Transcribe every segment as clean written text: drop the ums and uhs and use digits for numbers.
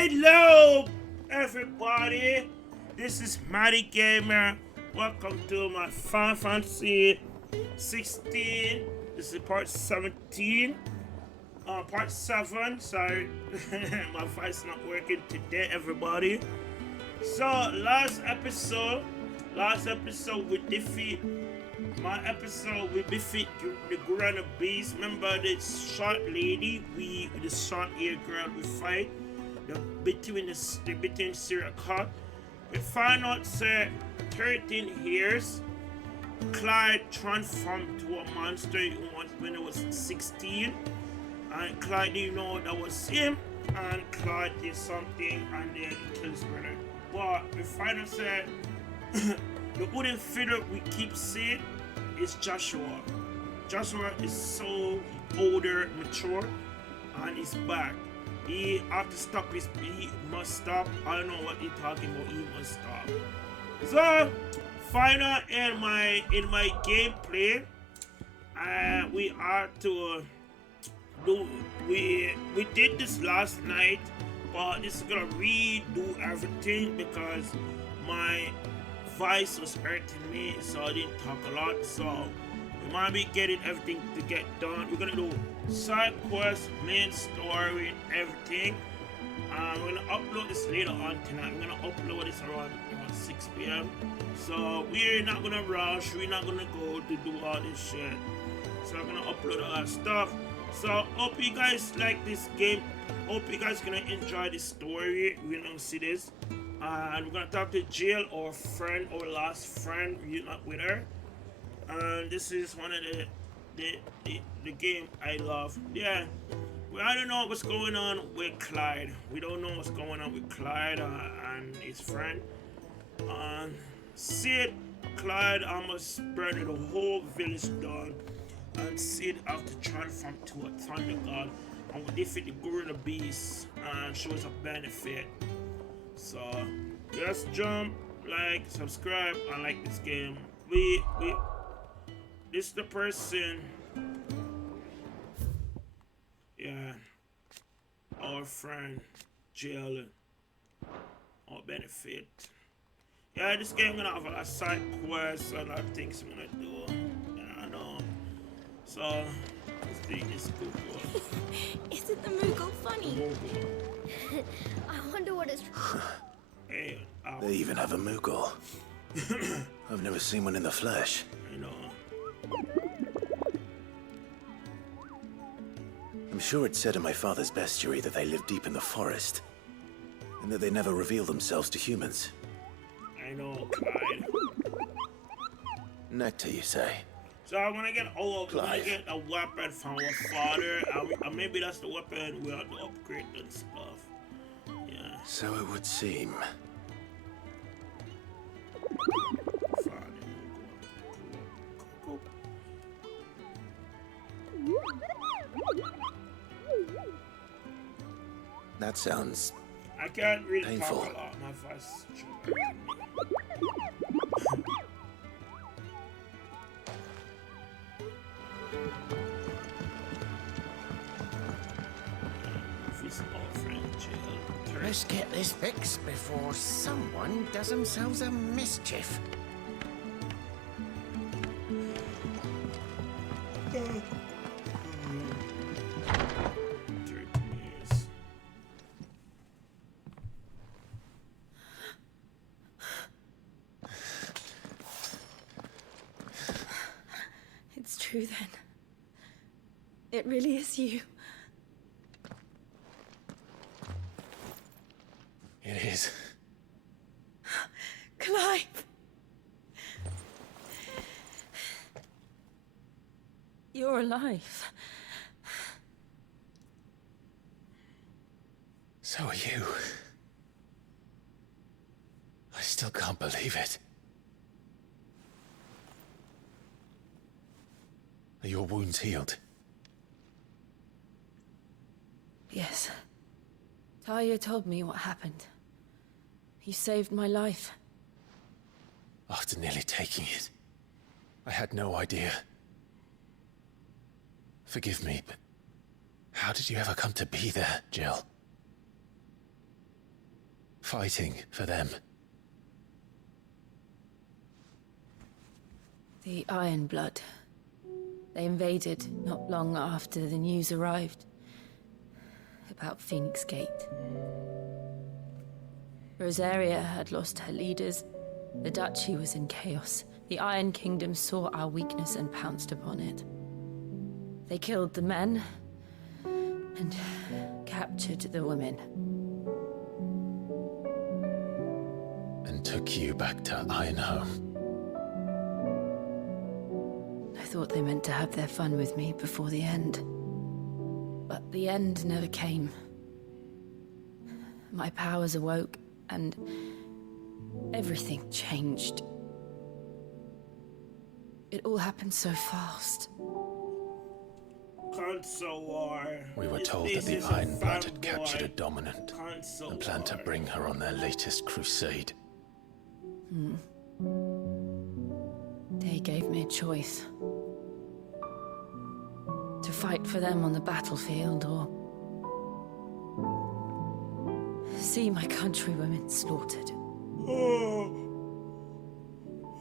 Hello, everybody. This is Matty Gamer. Welcome to my Final Fantasy 16. This is part 17. Part 7. Sorry, my voice not working today, everybody. So last episode we defeat. We defeat the Gurana Beast. Remember the short lady? The short hair girl we fight. Between Syria Cut. We find out that 13 years Clyde transformed to a monster when he was 16. And Clyde didn't know that was him. And Clyde did something and then he killed his brother. But we find out that the wooden figure we keep seeing is Joshua. Joshua is so older, mature, and he's back. He have to stop he must stop. I don't know what he's talking about, he must stop. So final in my gameplay, we are to do we did this last night, but this is gonna redo everything because my voice was hurting me, so I didn't talk a lot. So we might be getting everything to get done. We're gonna do side quest, main story, and everything. We're gonna upload this later on tonight. We're gonna upload this around 6 p.m. So we're not gonna rush. We're not gonna go to do all this shit. So I'm gonna upload all that stuff. So hope you guys like this game. Hope you guys gonna enjoy this story. We're gonna see this. And we're gonna talk to Jill, our friend, our last friend. We're not with her. And this is one of the game I love. Yeah, I don't know what's going on with Clyde. We don't know what's going on with Clyde and his friend. Sid, Clyde almost burned the whole village down. And Sid have to transform to a thunder god. And we defeat the Guru Beast and show us a benefit. So just jump, like, subscribe, and like this game. This is the person. Yeah, our friend Jill, our benefit. Yeah, this game gonna have a side quest and other things I'm gonna do. Yeah, I know. So let's do this good one. Isn't the Moogle funny? I wonder what it's. Hey, they even have a Moogle. I've never seen one in the flesh. I know. I'm sure it said in my father's bestiary that they live deep in the forest, and that they never reveal themselves to humans. I know, Clyde. Nectar, you say? So I want to get get a weapon from our father, and maybe that's the weapon we have to upgrade and stuff. Yeah. So it would seem. That sounds I can't really painful. talk a lot. My voice is Let's get this fixed before someone does themselves a mischief. It's true then. It really is you. It is. Clive! You're alive. So are you. I still can't believe it. Are your wounds healed? Yes. Talia told me what happened. You saved my life. After nearly taking it, I had no idea. Forgive me, but how did you ever come to be there, Jill? fighting for them. The Iron Blood. They invaded not long after the news arrived about Phoenix Gate. Rosaria had lost her leaders. The Duchy was in chaos. The Iron Kingdom saw our weakness and pounced upon it. They killed the men and captured the women. And took you back to Ironhome. I thought they meant to have their fun with me before the end. But the end never came. My powers awoke, and everything changed. It all happened so fast. Console war. We were told that the Iron Blood had captured a dominant and planned to bring her on their latest crusade. They gave me a choice. To fight for them on the battlefield, or see my countrywomen slaughtered. Oh,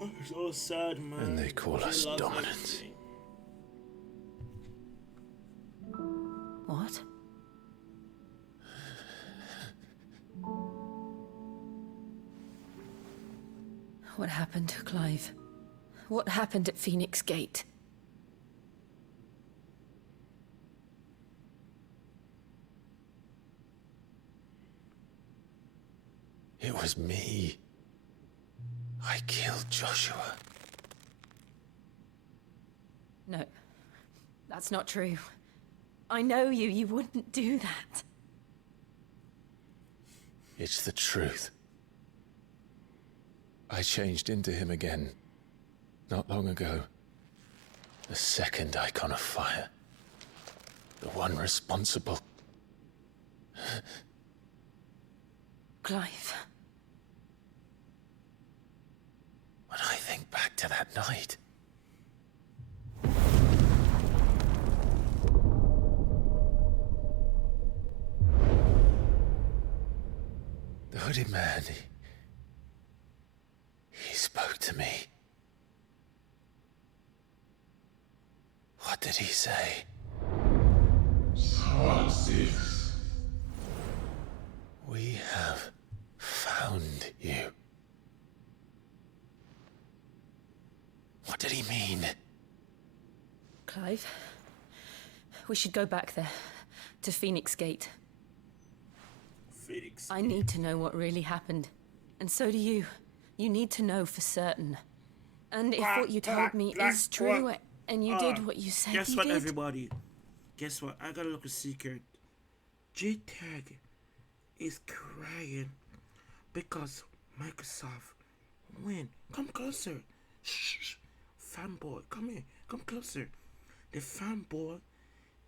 I'm so sad, man. And they call us dominant. What? What happened, Clive? What happened at Phoenix Gate? It was me. I killed Joshua. No, that's not true. I know you. You wouldn't do that. It's the truth. I changed into him again, not long ago. The second icon of fire. The one responsible. Clive. When I think back to that night... The hooded man, he spoke to me. What did he say? XVI. We have found you. What did he mean? Clive, we should go back there, to Phoenix Gate. Phoenix. I need to know what really happened. And so do you. You need to know for certain. And if what you told me is true, and you did what you said you did... Guess what, everybody? Guess what? I got a little secret. J-Tag is crying because Microsoft win. Come closer. Shh. Fanboy, come here. Come closer. The fanboy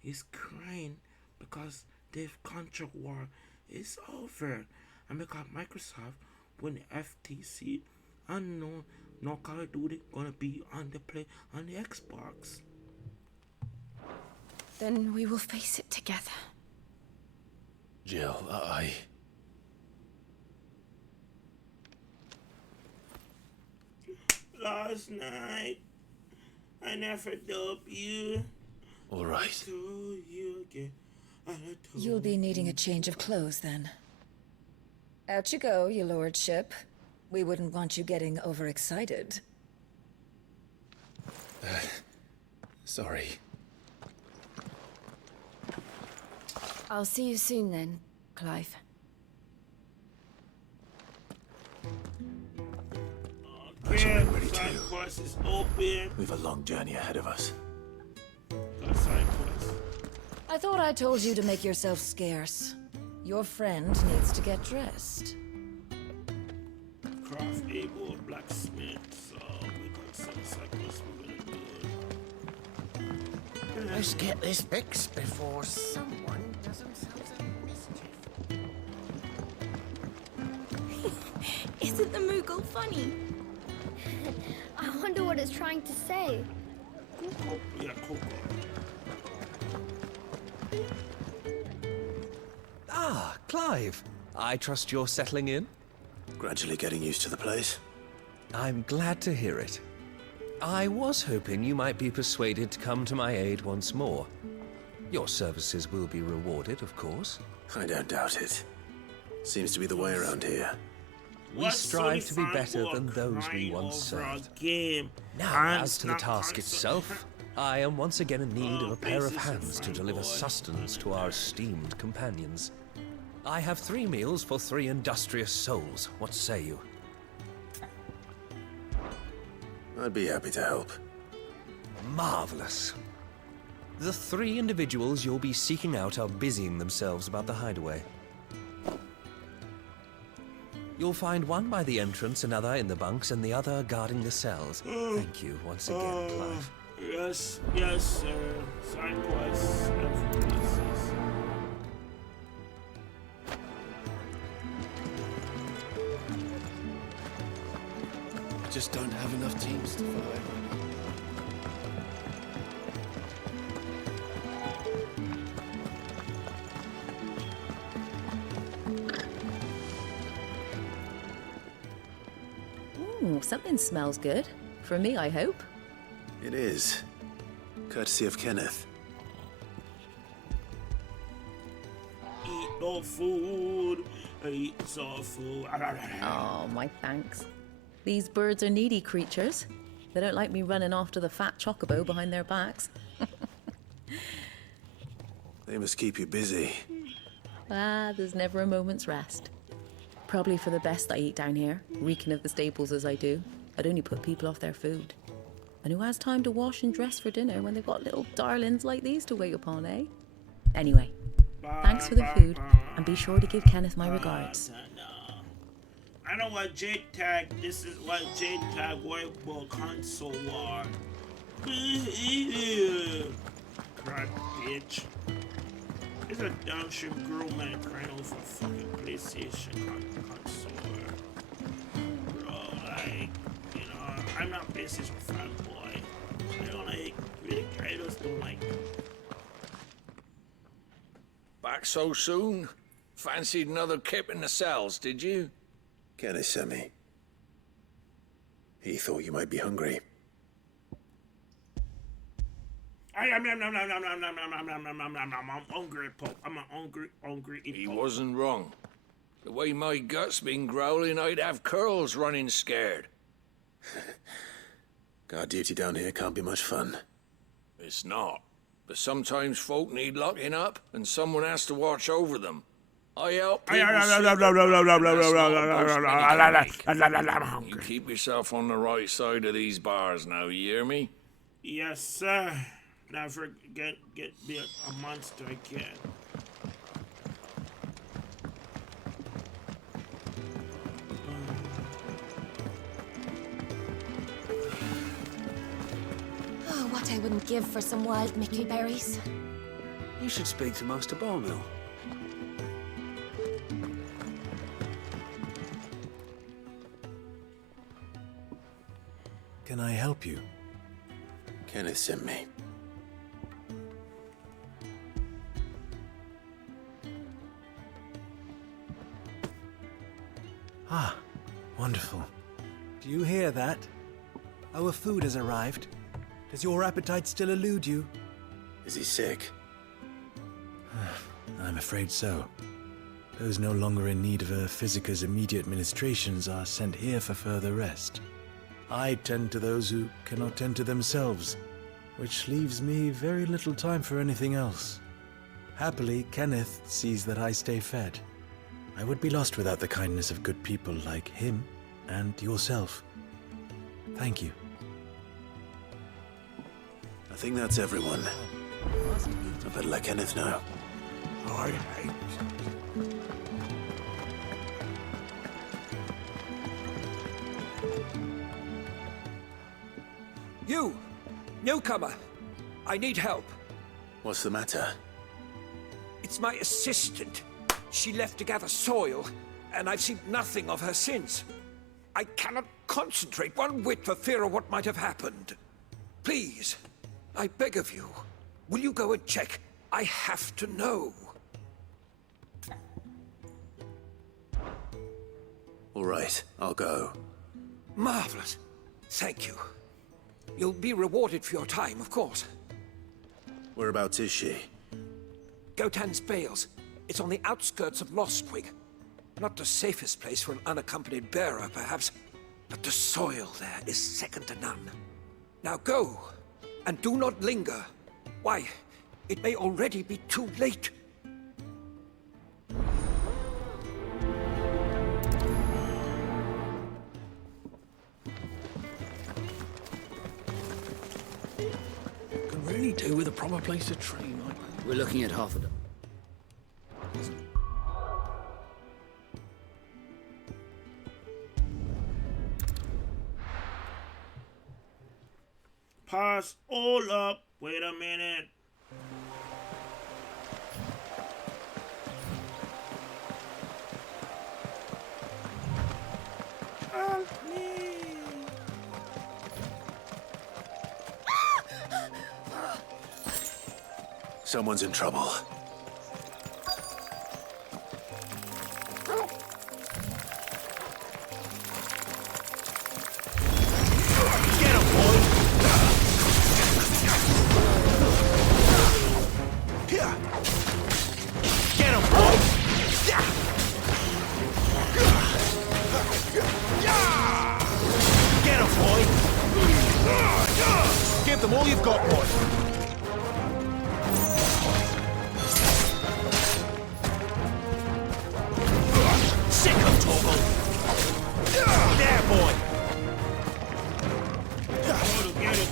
is crying because the contract war is over. And because Microsoft win the FTC, unknown, no Call of Duty gonna be on the play on the Xbox. Then we will face it together. Jill, Last night, I never dubbed you. all right. I told you again. You'll be needing a change of clothes then. Out you go, your lordship. We wouldn't want you getting overexcited. Sorry. I'll see you soon then, Clive. Yeah, ready side too. quest is open. We've a long journey ahead of us. Got side quest. I thought I told you to make yourself scarce. Your friend needs to get dressed. Craft able blacksmith. So we got some side quest we're gonna do. Let's get this fixed before someone does themselves a mischief. Isn't the Moogle funny? I wonder what it's trying to say. Coco. Yeah, Coco. Ah, Clive. I trust you're settling in? Gradually getting used to the place. I'm glad to hear it. I was hoping you might be persuaded to come to my aid once more. Your services will be rewarded, of course. I don't doubt it. Seems to be the way around here. We strive to be better than those we once served. Now, as to the task itself, I am once again in need of a pair of hands to deliver sustenance to our esteemed companions. I have 3 meals for 3 industrious souls. What say you? I'd be happy to help. Marvelous. The 3 individuals you'll be seeking out are busying themselves about the hideaway. You'll find one by the entrance, another in the bunks, and the other guarding the cells. Thank you once again, Clive. Yes, sir. Signposts and places. I just don't have enough teams to follow everyone. Ooh, something smells good. For me, I hope. It is. Courtesy of Kenneth. Eat no food. Eat some food. Oh, my thanks. These birds are needy creatures. They don't like me running after the fat chocobo behind their backs. They must keep you busy. Ah, there's never a moment's rest. Probably for the best I eat down here, reeking of the staples as I do. I'd only put people off their food. And who has time to wash and dress for dinner when they've got little darlings like these to wait upon, eh? Anyway, thanks for the food, and be sure to give Kenneth my regards. I know what JTAG, this is what JTAG Workbook console war. Crap, bitch. It's a downstream girl man crying over a fucking PlayStation console. Bro, like, you know, I'm not a PlayStation fanboy. I don't like, really, I just don't like. Back so soon? Fancied another kip in the cells, did you? Kenneth sent me. He thought you might be hungry. I'm hungry, Pop. I'm a hungry. He wasn't wrong. The way my gut's been growling, I'd have curls running scared. Guard duty down here can't be much fun. It's not. But sometimes folk need locking up, and someone has to watch over them. I help people You keep yourself on the right side of these bars now, you hear me? Yes, sir. Never get be a monster again. Oh, what I wouldn't give for some wild Mickey berries. You should speak to Master Barmill. Can I help you? Kenneth sent me. Ah, wonderful. Do you hear that? Our food has arrived. Does your appetite still elude you? Is he sick? I'm afraid so. Those no longer in need of a Physica's immediate ministrations are sent here for further rest. I tend to those who cannot tend to themselves, which leaves me very little time for anything else. Happily, Kenneth sees that I stay fed. I would be lost without the kindness of good people like him and yourself. Thank you. I think that's everyone. I better let Kenneth know. I hate You! Newcomer! I need help. What's the matter? It's my assistant. She left to gather soil, and I've seen nothing of her since. I cannot concentrate one whit for fear of what might have happened. Please, I beg of you, will you go and check? I have to know. All right, I'll go. Marvelous. Thank you. You'll be rewarded for your time, of course. Whereabouts is she? Gotan's Bales. It's on the outskirts of Lostwig. Not the safest place for an unaccompanied bearer, perhaps, but the soil there is second to none. Now go, and do not linger. Why, it may already be too late. Can really do with a proper place to train. We're looking at half a dozen. Pause. Hold up. Wait a minute. Help me. Someone's in trouble. Give them all you've got, boy. Sick of Torgal. There, boy. Get it.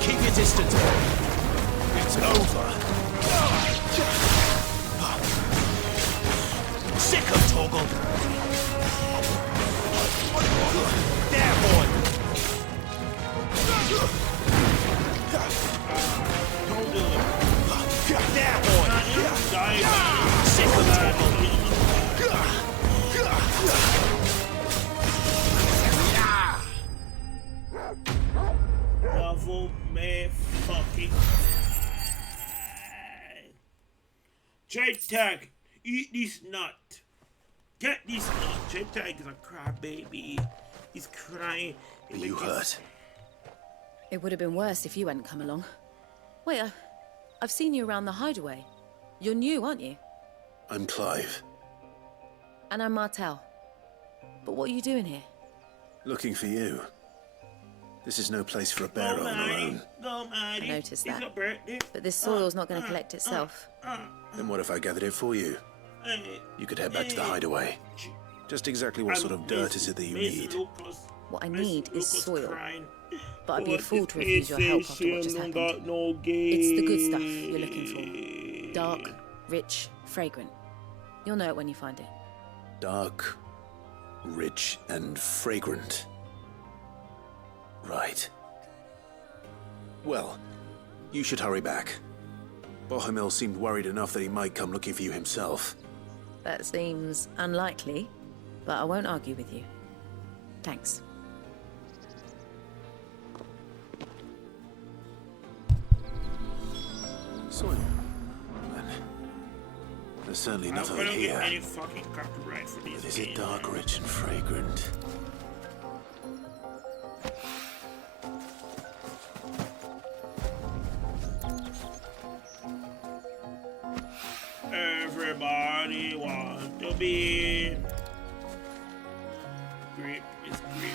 Keep your distance, boy. It's over. Sick of Torgal. There, boy. Don't do it. There, boy. Sick of Torgal. Devil may fucking J-Tag, eat this nut. Get this nut. J-Tag is a crybaby. He's crying. Are you hurt? It would have been worse if you hadn't come along. Wait, I've seen you around the hideaway. You're new, aren't you? I'm Clive. And I'm Martel. But what are you doing here? Looking for you. This is no place for a bearer on her own. I noticed that. But this soil's not going to collect itself. Then what if I gathered it for you? You could head back to the hideaway. Just exactly what sort of dirt is it that you need? What I need is soil. But I'd be a fool to refuse your help after what just happened. It's the good stuff you're looking for. Dark, rich, fragrant. You'll know it when you find it. Dark, rich, and fragrant. Right. Well, you should hurry back. Bohemil seemed worried enough that he might come looking for you himself. That seems unlikely, but I won't argue with you. Thanks. Soil. Then. There's certainly nothing I'm gonna here. get any fucking copyright for these. But is it dark, rich, and fragrant? Everybody want to be. Grape is grape.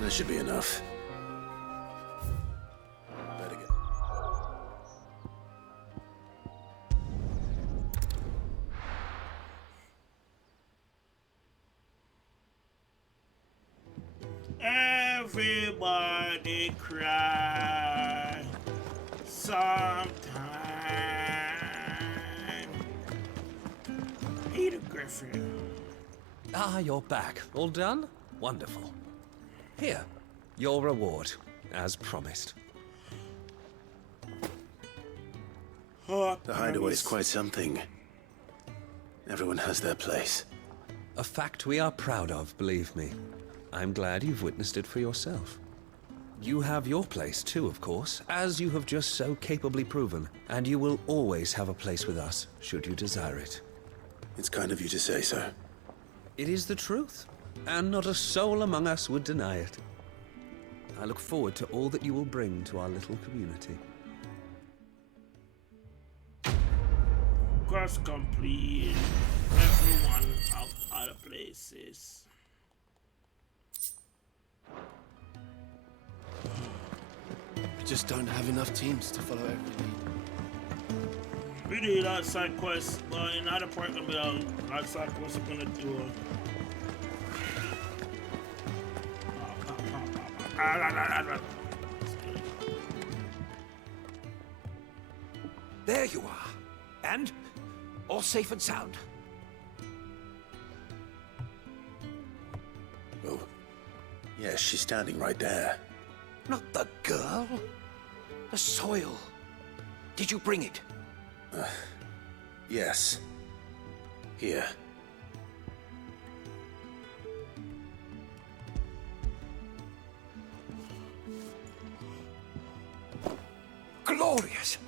That should be enough. Better get. Everybody cry sometime. Perfect. Ah, you're back. All done? Wonderful. Here, your reward, as promised. Oh, The hideaway is quite something. Everyone has their place. A fact we are proud of, believe me. I'm glad you've witnessed it for yourself. You have your place too, of course, as you have just so capably proven, and you will always have a place with us, should you desire it. It's kind of you to say so. It is the truth, and not a soul among us would deny it. I look forward to all that you will bring to our little community. Quest complete. Everyone out other places. We just don't have enough teams to follow every lead. We need that side quest. In other part gonna be that side quest we're gonna do. There you are. And all safe and sound. Oh, yes, she's standing right there. Not the girl. The soil. Did you bring it? Yes. Here. Glorious!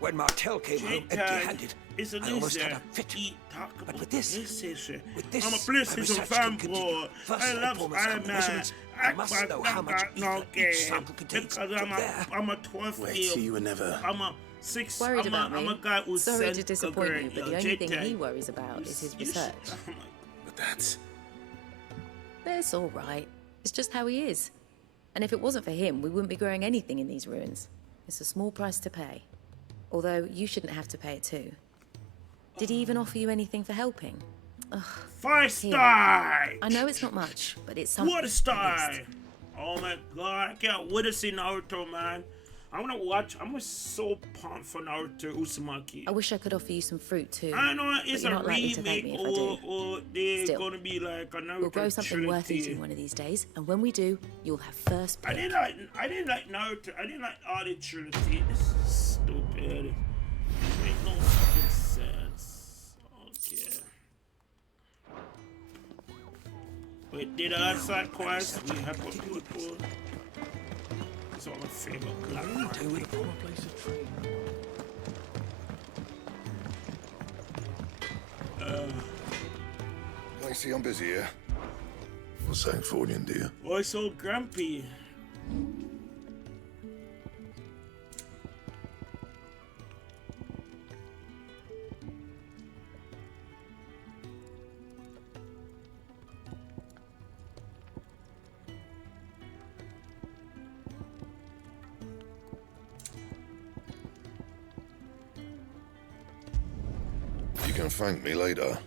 When Martel came home empty-handed, I almost had a fit. But with this, I'm a PlayStation fanboy. I love Iron Man. I must know how much each sample contains. I'm a 12 Wait, so you were never... I'm a 6. Worried about me? I'm a guy who's sorry to disappoint you, but the only thing he worries about is his research. But that's... It's all right. It's just how he is. And if it wasn't for him, we wouldn't be growing anything in these ruins. It's a small price to pay. Although, you shouldn't have to pay it too. Did he even offer you anything for helping? Ugh. 5 stars! I know it's not much, but it's something. What a star! Oh my god, I can't wait to see Naruto, man. I'm gonna watch. I'm so pumped for Naruto Uzumaki. I wish I could offer you some fruit too. I know it's a remake or they're gonna be like a Naruto We'll grow something trilogy. worth eating one of these days, and when we do, you'll have first pick. I didn't like Naruto. I didn't like all the trilogy. This is stupid. It makes no fucking sense. Okay. Wait, did I side quest? We have what people. It's all my favorite black market. Do it from a place of trade. Lacey, I'm busy here. What's saying for you, dear? Why so grumpy? You can thank me later.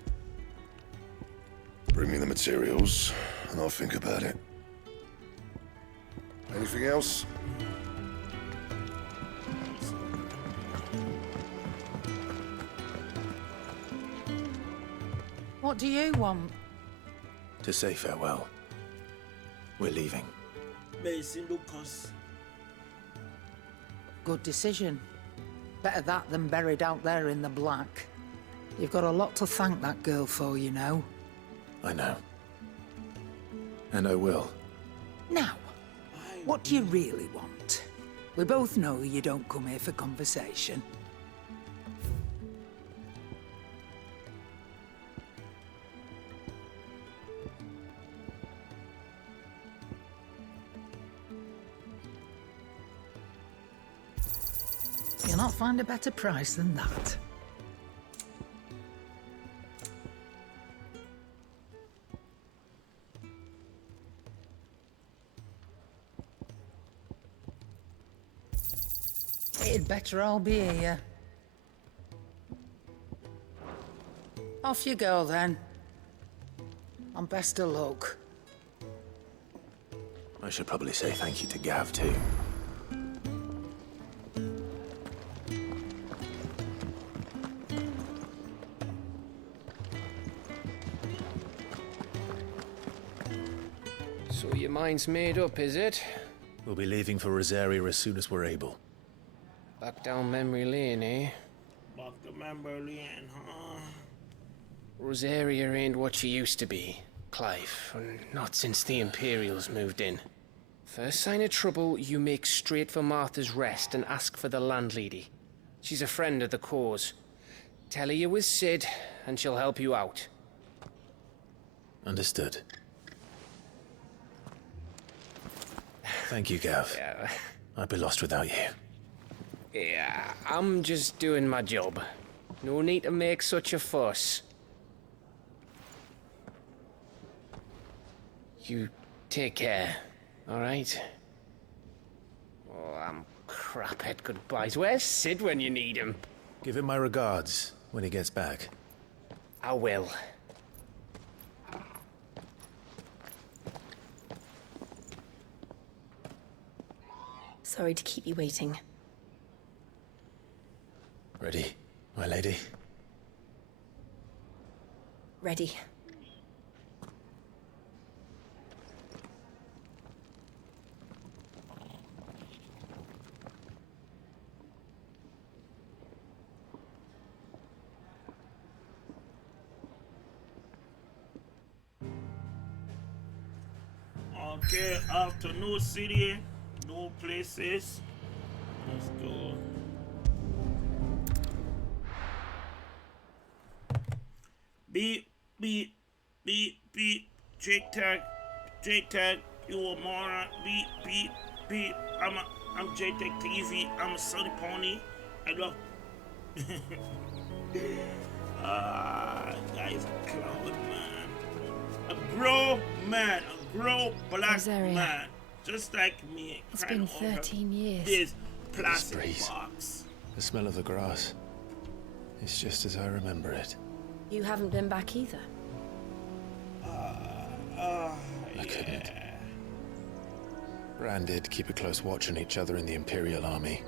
Bring me the materials, and I'll think about it. Anything else? What do you want? To say farewell. We're leaving. Mason Lucas. Good decision. Better that than buried out there in the black. You've got a lot to thank that girl for, you know. I know. And I will. Now, what do you really want? We both know you don't come here for conversation. You'll not find a better price than that. It'd better all be here. Off you go then. And best of luck. I should probably say thank you to Gav too. So your mind's made up, is it? We'll be leaving for Rosaria as soon as we're able. Back down memory lane, eh? Back to memory lane, huh? Rosaria ain't what she used to be, Clive. Not since the Imperials moved in. First sign of trouble, you make straight for Martha's Rest and ask for the landlady. She's a friend of the cause. Tell her you was Sid, and she'll help you out. Understood. Thank you, Gav. Yeah. I'd be lost without you. Yeah, I'm just doing my job. No need to make such a fuss. You take care, alright? Oh, I'm crap at goodbyes. Where's Sid when you need him? Give him my regards when he gets back. I will. Sorry to keep you waiting. Ready, my lady? Ready. Okay, after no city, no places. Let's go. Beep, beep, beep, beep. J-Tag, you are Mara. Beep, beep, beep. I'm J-Tag TV. I'm a Sunny Pony. I love. Guys, a clown, man. A grown man. Grow black Rosaria. man, just like me. It's been 13 years. This plastic box. The smell of the grass. It's just as I remember it. You haven't been back either. I couldn't. Branded, keep a close watch on each other in the Imperial Army.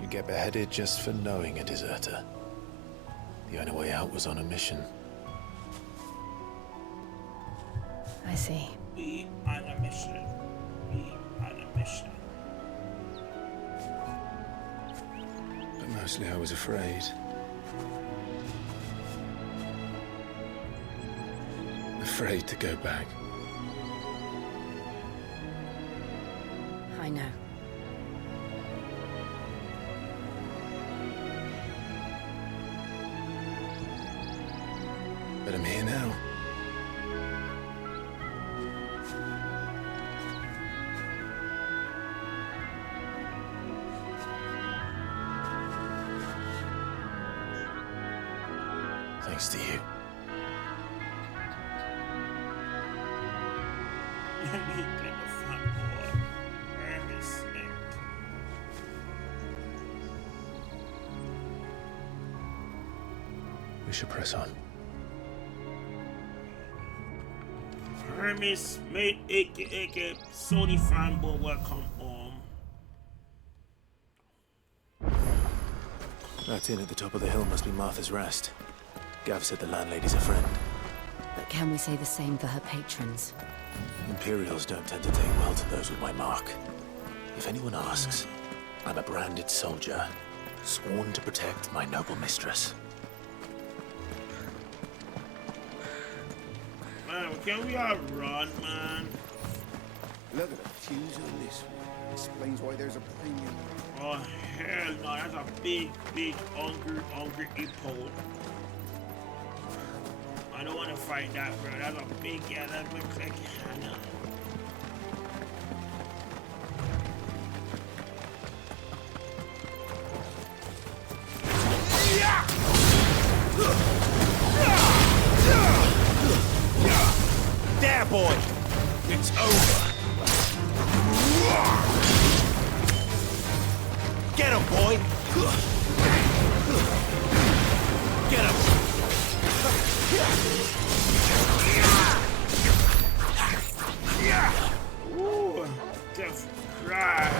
You get beheaded just for knowing a deserter. The only way out was on a mission. I see. Be on a mission. Be on a mission. But mostly I was afraid. Afraid to go back. I know. But I'm here now. Thanks to you. We should press on. Hermes made aka Sony fanboy, welcome home. That inn at the top of the hill must be Martha's Rest. Gav said the landlady's a friend. But can we say the same for her patrons? Imperials don't tend to take well to those with my mark. If anyone asks, I'm a branded soldier, sworn to protect my noble mistress. Man, can we all run, man? Look at the fuse on this one. Explains why there's a premium. Oh, hell no, that's a big, hungry hippo. I don't want to fight that, bro. That's a big, yeah, that looks like Hannah. There, boy! It's over! Get him, boy! Get him! Ooh, devil cry.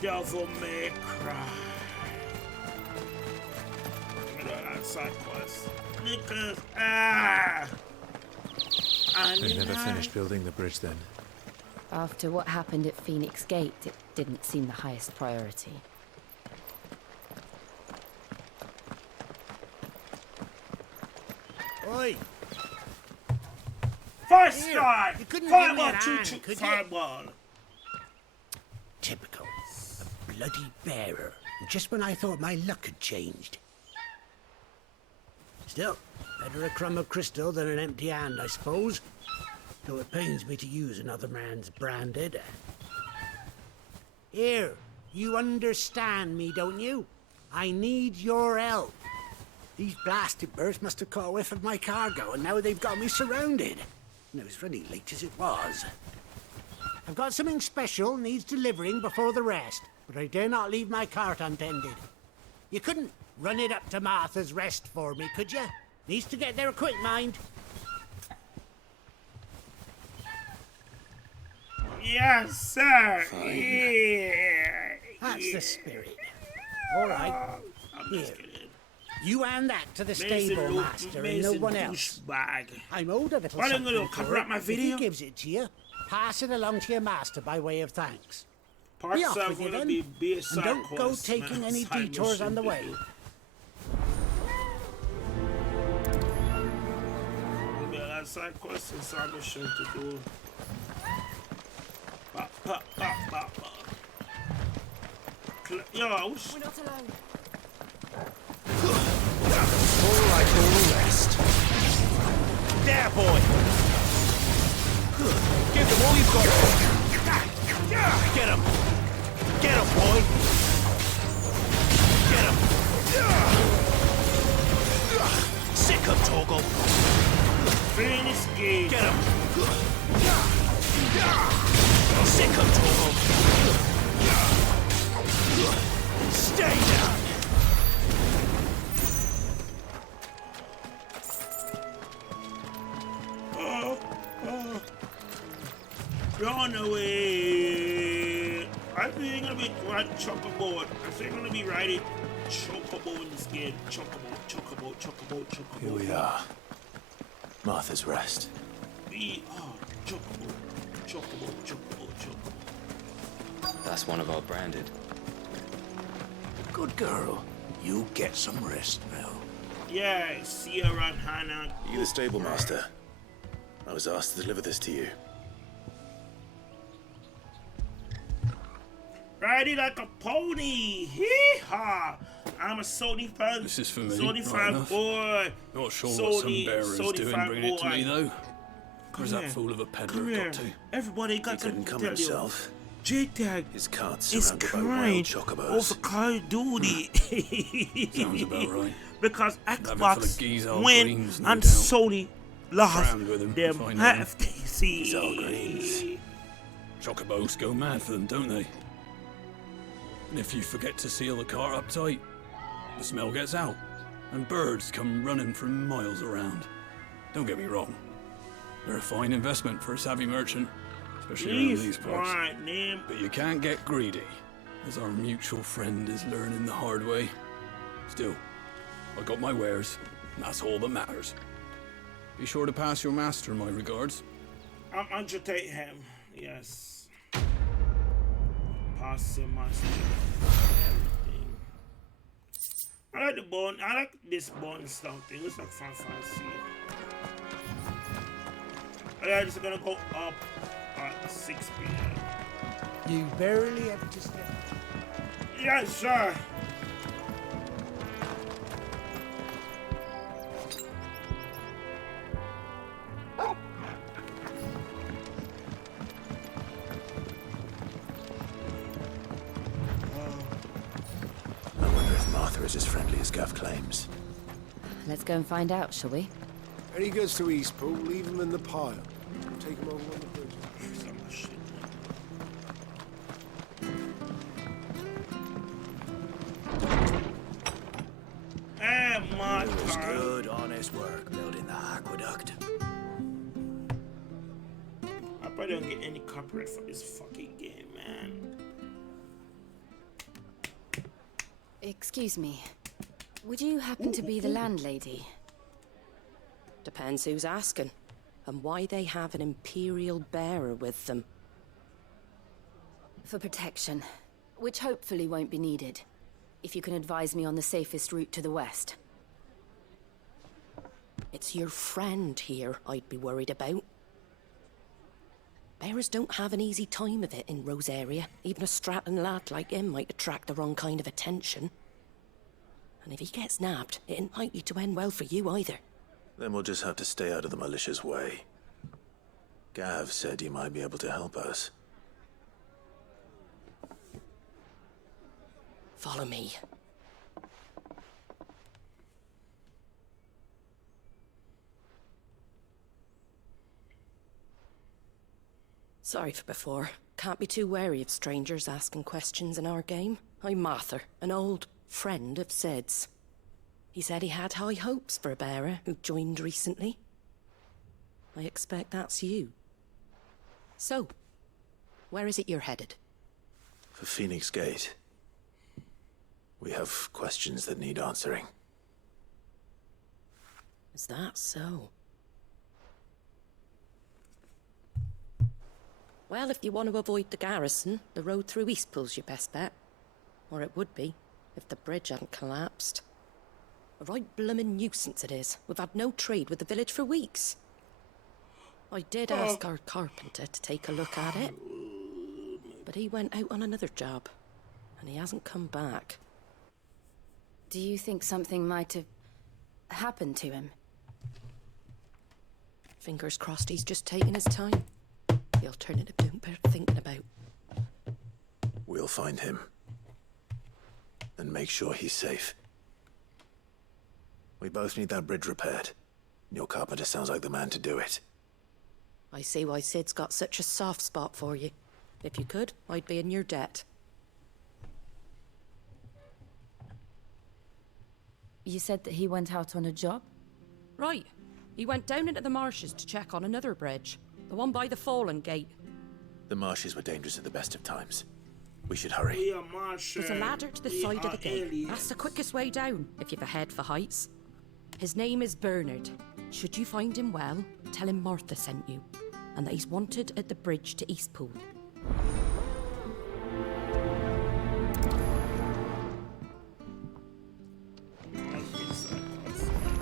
Devil may cry. Look at that side quest. Because, They never finished building the bridge then. After what happened at Phoenix Gate, it didn't seem the highest priority. Oi! First strike! You couldn't Fireball, give me a choo hand, choo, could you? fireball. Typical. A bloody bearer. Just when I thought my luck had changed. Still, better a crumb of crystal than an empty hand, I suppose. Though it pains me to use another man's branded. Here, you understand me, don't you? I need your help. These blasted birds must have caught a whiff of my cargo, and now they've got me surrounded. And it was really late as it was. I've got something special needs delivering before the rest, but I dare not leave my cart untended. You couldn't run it up to Martha's Rest for me, could you? Needs to get there quick, mind. Yes, sir. Fine. Yeah. That's the spirit. All right. Here. You hand that to the stable master and no one else. I'm owed a little Why don't something you for cover it. up my If video? he gives it to you, pass it along to your master by way of thanks. Part Be off 7 with you gonna then, be big and don't side go quest, taking man. any Side detours on the mission. way. We got side quests and side mission to do. Bop, bop, bop, bop, bop. Yo, I wish. We're not alone. All right, all the rest. There, boy! Give them all you've got. Get him! Get him, boy! Get him! Sick him, Torgal! Phoenix Gate! Get him! Sick him, Torgal! Stay down! Run away! I think you're gonna be riding chocobo. I think you're gonna be riding chocobo in this game. Chocobo. Here we are. Martha's Rest. We are chocobo. That's one of our branded. Good girl. You get some rest now. Yeah, Sierra and Hannah. You the stable master. I was asked to deliver this to you. Riding like a pony. Hee-haw. I'm a Sony fan. This is for me, Sony right fan enough. boy. Not sure what some Sony- bearer's Sony doing fan bringing it to boy. me, though. Where's Come that here. fool of a peddler Come here. got to? Everybody got He couldn't to come tell himself. you. J-Tag His cart's is surrounded by crying wild chocobos. over Call of Duty. Sounds about right. Because Having full of Xbox geezhole win greens, no and doubt. Sony lost Frowned with him, them if I know half him. DC. Chocobos go mad for them, don't they? And if you forget to seal the cart up tight, the smell gets out, and birds come running from miles around. Don't get me wrong. They're a fine investment for a savvy merchant, especially around these parts. Right, name. But you can't get greedy, as our mutual friend is learning the hard way. Still, I got my wares, and that's all that matters. Be sure to pass your master my regards. I'm agitate him. Yes. Pass him my everything. I like the bone. I like this bone stuff thing. It's like fancy. Alright, it's gonna go up at 6 p.m. You barely have to step. Yes, sir. I wonder if Martha is as friendly as Gav claims. Let's go and find out, shall we? When he goes to Eastpool, leave him in the pile. Take him over on the bridge. Hey, my It was car. good, honest work building the aqueduct. I probably don't get any copyright for this fucking game, man. Excuse me. Would you happen to be the landlady? Depends who's asking. and why they have an Imperial bearer with them. For protection, which hopefully won't be needed. If you can advise me on the safest route to the west. It's your friend here I'd be worried about. Bearers don't have an easy time of it in Rosaria. Even a Stratton lad like him might attract the wrong kind of attention. And if he gets nabbed, it ain't likely to end well for you either. Then we'll just have to stay out of the malicious way. Gav said he might be able to help us. Follow me. Sorry for before. Can't be too wary of strangers asking questions in our game. I'm Martha, an old friend of Sid's. He said he had high hopes for a bearer who joined recently. I expect that's you. So, where is it you're headed? For Phoenix Gate. We have questions that need answering. Is that so? Well, if you want to avoid the garrison, the road through Eastpool's your best bet. Or it would be, if the bridge hadn't collapsed. A right bloomin' nuisance it is. We've had no trade with the village for weeks. I did ask our carpenter to take a look at it, but he went out on another job, and he hasn't come back. Do you think something might have happened to him? Fingers crossed he's just taking his time. The alternative don't bear thinking about. We'll find him. And make sure he's safe. We both need that bridge repaired. Your carpenter sounds like the man to do it. I see why Sid's got such a soft spot for you. If you could, I'd be in your debt. You said that he went out on a job? Right. He went down into the marshes to check on another bridge. The one by the Fallen Gate. The marshes were dangerous at the best of times. We should hurry. We are Martian. There's a ladder to the side of the gate. That's the quickest way down, if you've a head for heights. His name is Bernard. Should you find him well, tell him Martha sent you, and that he's wanted at the bridge to Eastpool.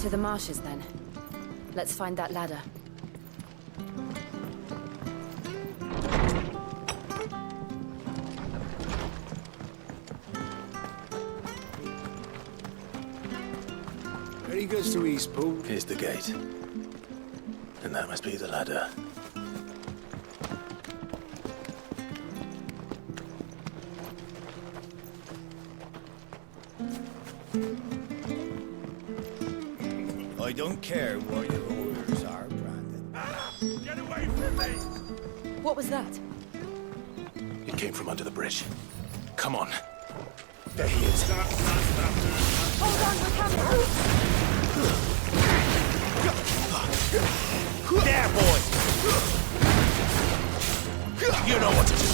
To the marshes, then. Let's find that ladder. Very good to Eastpool. Here's the gate. And that must be the ladder. I don't care what your orders are, Brandon. Get away from me! What was that? It came from under the bridge. Come on. There he is. Hold on, we're coming! There, boy! You know what to do.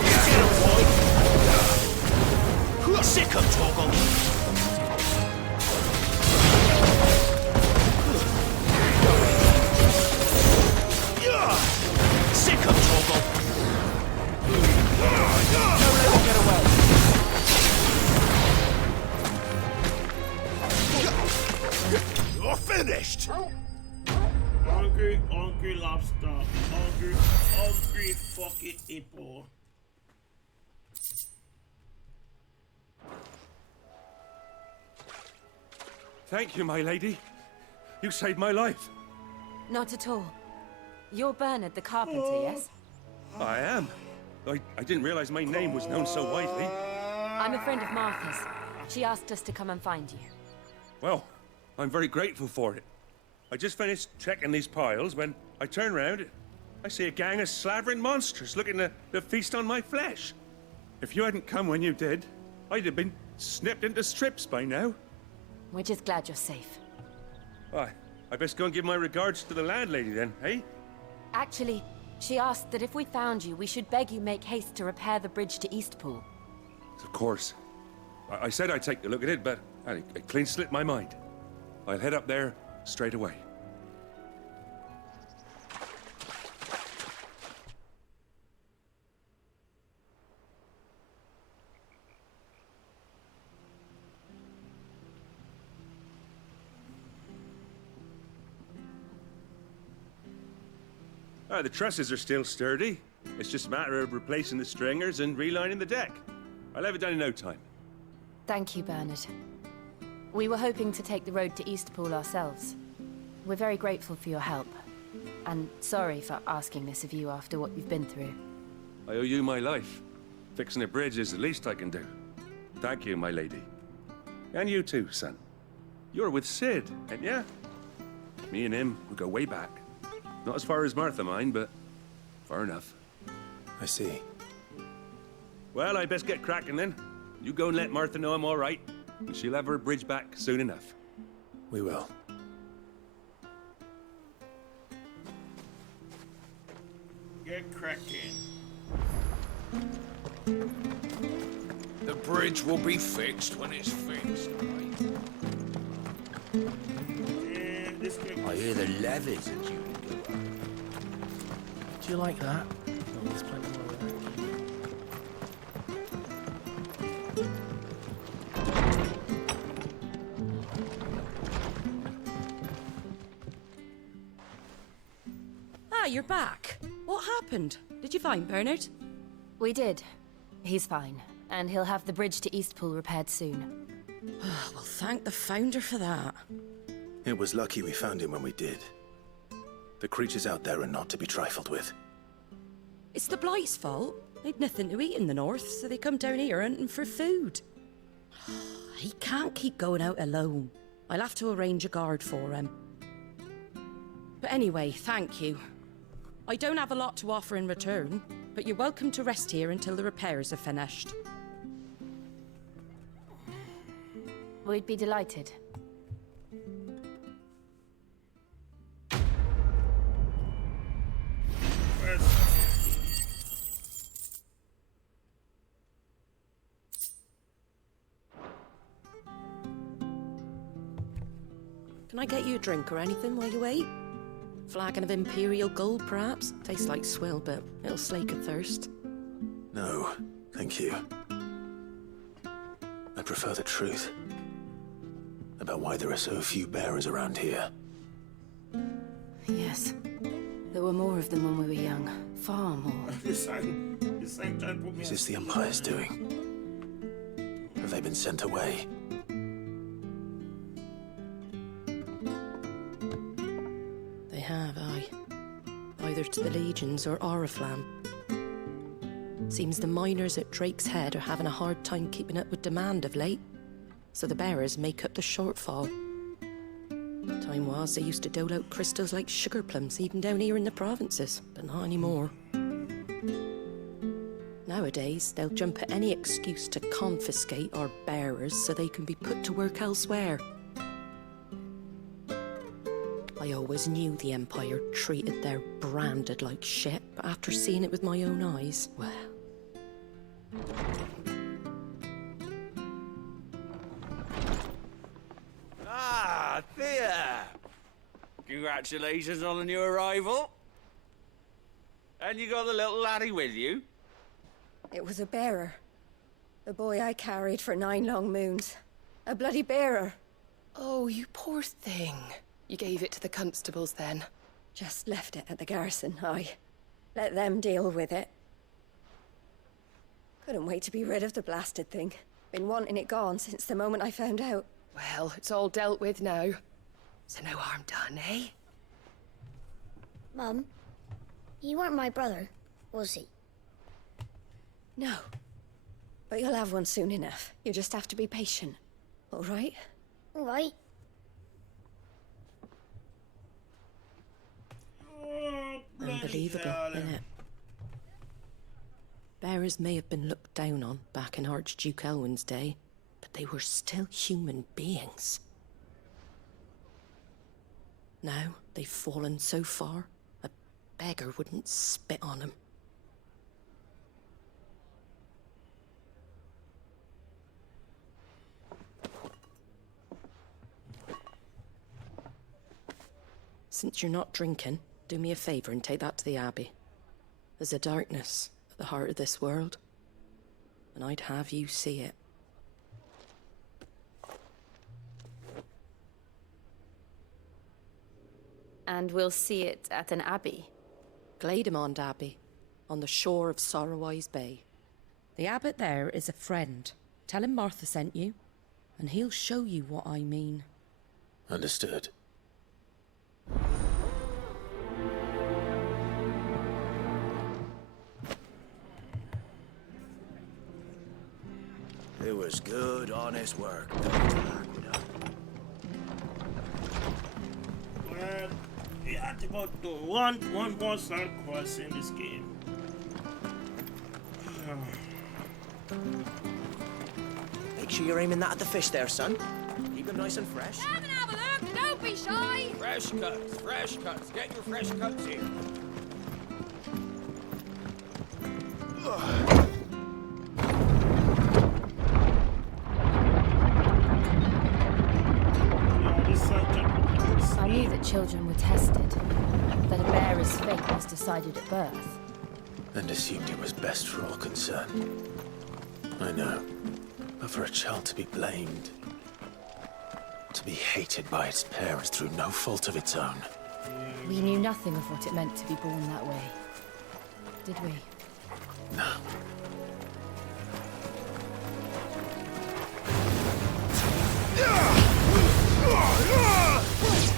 Get him, boy! Sick him, Torgal! Sick him, Torgal! Don't let him get away! You're finished! Hungry lobster. Hungry fucking hippo. Thank you, my lady. You saved my life. Not at all. You're Bernard the carpenter, yes? I am. I didn't realize my name was known so widely. I'm a friend of Martha's. She asked us to come and find you. Well, I'm very grateful for it. I just finished checking these piles when I turn around. I see a gang of slavering monsters looking to feast on my flesh. If you hadn't come when you did, I'd have been snipped into strips by now. We're just glad you're safe. I best go and give my regards to the landlady then, eh? Actually, she asked that if we found you, we should beg you make haste to repair the bridge to Eastpool. Of course. I said I'd take a look at it, but it clean slipped my mind. I'll head up there straight away. The trusses are still sturdy. It's just a matter of replacing the stringers and relining the deck. I'll have it done in no time. Thank you, Bernard. We were hoping to take the road to Eastpool ourselves. We're very grateful for your help. And sorry for asking this of you after what you've been through. I owe you my life. Fixing a bridge is the least I can do. Thank you, my lady. And you too, son. You're with Sid, ain't ya? Me and him, we go way back. Not as far as Martha, mind, but far enough. I see. Well, I best get cracking then. You go and let Martha know I'm all right, and she'll have her bridge back soon enough. We will. Get cracking. The bridge will be fixed when it's fixed, right? I hear the levies are due to go up. Do you like that? Oh, there's plenty more of that. Ah, you're back. What happened? Did you find Bernard? We did. He's fine, and he'll have the bridge to Eastpool repaired soon. Well, thank the Founder for that. It was lucky we found him when we did. The creatures out there are not to be trifled with. It's the Blight's fault. They'd nothing to eat in the north, so they come down here hunting for food. He can't keep going out alone. I'll have to arrange a guard for him. But anyway, thank you. I don't have a lot to offer in return, but you're welcome to rest here until the repairs are finished. We'd be delighted. Can I get you a drink or anything while you wait? Flagon of Imperial Gold, perhaps? Tastes like swill, but it'll slake a thirst. No, thank you. I prefer the truth. About why there are so few bearers around here. Yes. There were more of them when we were young. Far more. Is this the Empire's doing? Have they been sent away? They have, aye. Either to the Legions or Oriflamme. Seems the miners at Drake's Head are having a hard time keeping up with demand of late, so the bearers make up the shortfall. Time was they used to dole out crystals like sugar plums even down here in the provinces, but not anymore. Nowadays, they'll jump at any excuse to confiscate our bearers so they can be put to work elsewhere. I always knew the Empire treated their branded like shit, but after seeing it with my own eyes, well... Ah, Thea! Congratulations on the new arrival. And you got the little laddie with you? It was a bearer. The boy I carried for 9 long moons. A bloody bearer. Oh, you poor thing. You gave it to the constables then? Just left it at the garrison, aye. Let them deal with it. Couldn't wait to be rid of the blasted thing. Been wanting it gone since the moment I found out. Well, it's all dealt with now. So no harm done, eh? Mum, he weren't my brother, was he? No. But you'll have one soon enough. You just have to be patient. All right? All right. Unbelievable, isn't it? Bearers may have been looked down on back in Archduke Elwin's day, but they were still human beings. Now they've fallen so far, a beggar wouldn't spit on them. Since you're not drinking, do me a favor and take that to the Abbey. There's a darkness at the heart of this world, and I'd have you see it. And we'll see it at an abbey? Glademond Abbey, on the shore of Sorrowwise Bay. The abbot there is a friend. Tell him Martha sent you, and he'll show you what I mean. Understood. It was good, honest work. Well, we had about one more side quest in this game. Make sure you're aiming that at the fish there, son. Keep them nice and fresh. Come and have a look. Don't be shy. Fresh cuts, fresh cuts. Get your fresh cuts here. I knew that children were tested, that a bearer's fate was decided at birth. And assumed it was best for all concerned. I know. But for a child to be blamed, to be hated by its parents through no fault of its own. We knew nothing of what it meant to be born that way, did we? No.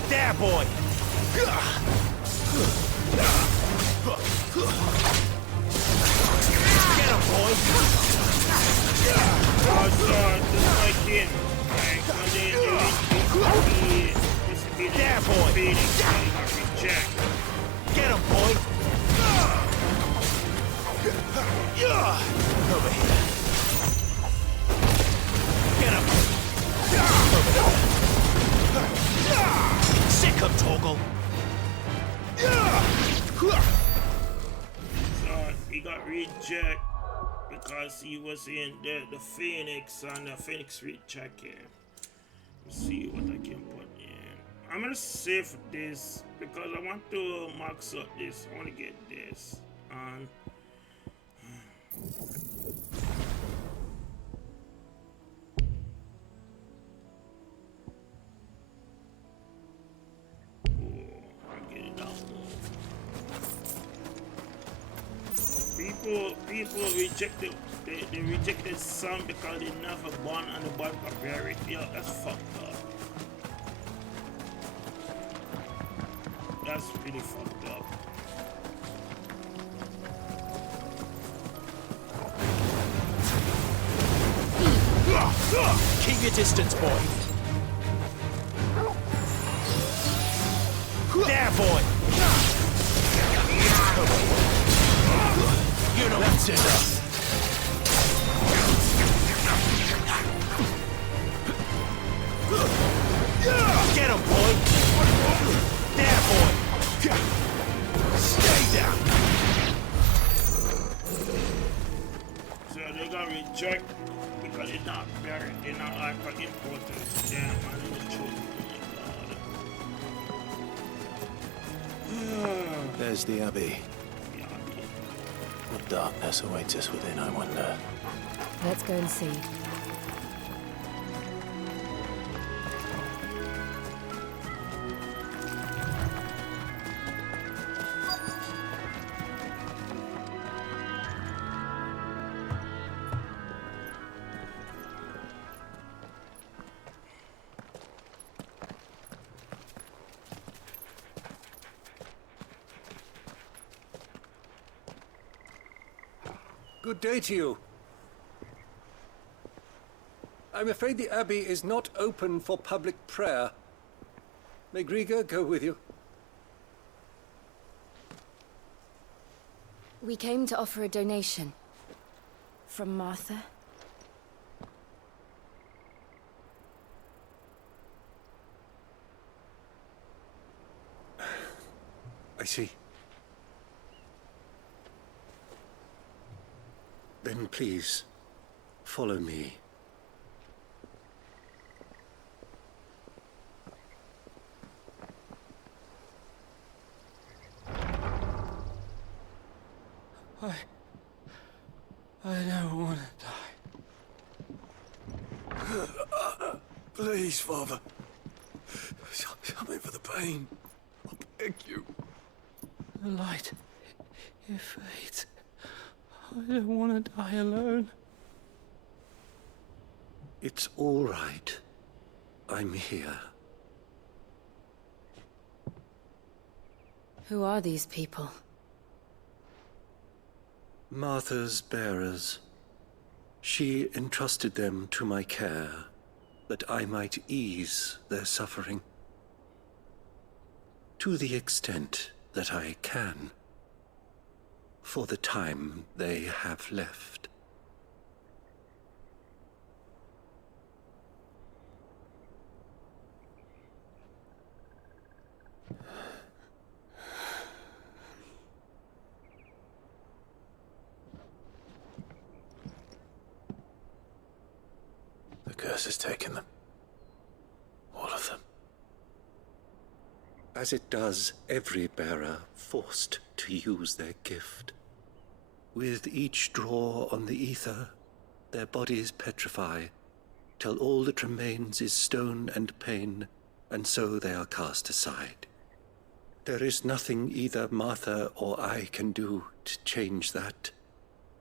There, boy! Get him, boy! Oh, son, just like him. There, boy! Get him, boy! Over here. Get him! Over there. Sick him, Torgal! So he got rejected because he was in the Phoenix and the Phoenix reject him. Let's see what I can put in. I'm gonna save this because I want to max out this. I want to get this and people rejected they rejected some because they never born on the barbaric. Yo, that's fucked up. That's really fucked up. Keep your distance, boy. There, boy. You know that's enough. Get him, boy. There, boy. Stay down. So they got rejected because they're not very, they're not like important to them and they were chosen. There's the Abbey. What darkness awaits us within, I wonder. Let's go and see. Good day to you. I'm afraid the Abbey is not open for public prayer. May Griga go with you? We came to offer a donation. From Martha. I see. Then please, follow me. I don't want to die. Please, Father. Something for the pain. I beg you. The light. It fades. I don't want to die alone. It's all right. I'm here. Who are these people? Martha's bearers. She entrusted them to my care, that I might ease their suffering. To the extent that I can. For the time they have left. The curse has taken them. All of them. As it does every bearer forced to use their gift. With each draw on the ether, their bodies petrify, till all that remains is stone and pain, and so they are cast aside. There is nothing either Martha or I can do to change that,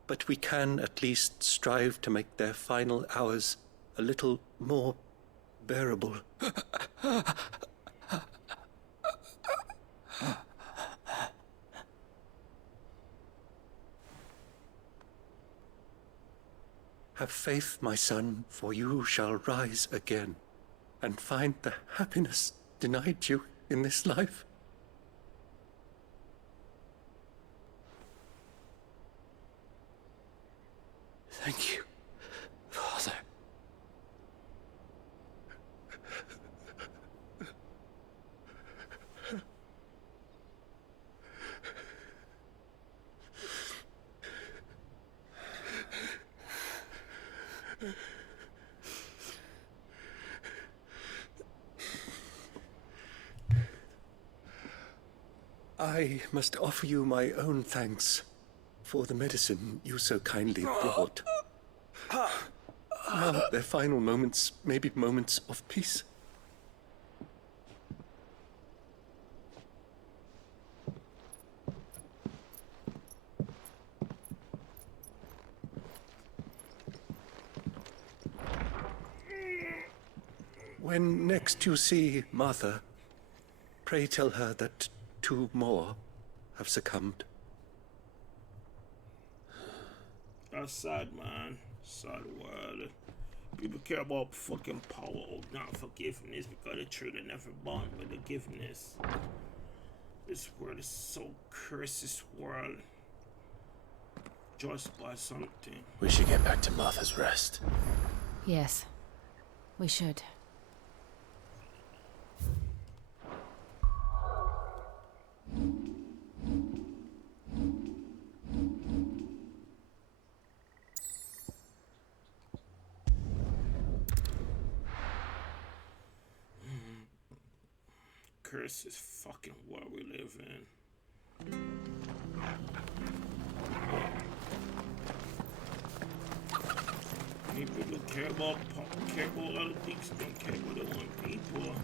but we can at least strive to make their final hours a little more bearable. Have faith, my son, for you shall rise again, and find the happiness denied you in this life. Thank you, Father. I must offer you my own thanks for the medicine you so kindly brought. Now their final moments may be moments of peace. When next you see Martha, pray tell her that 2 more have succumbed. That's sad, man. Sad world. People care about fucking power, not forgiveness, because the children never born with forgiveness. This world is so cursed, this world. Just by something. We should get back to Martha's Rest. Yes, we should. Curse this fucking world we live in. People don't care about other things, don't care about their own people.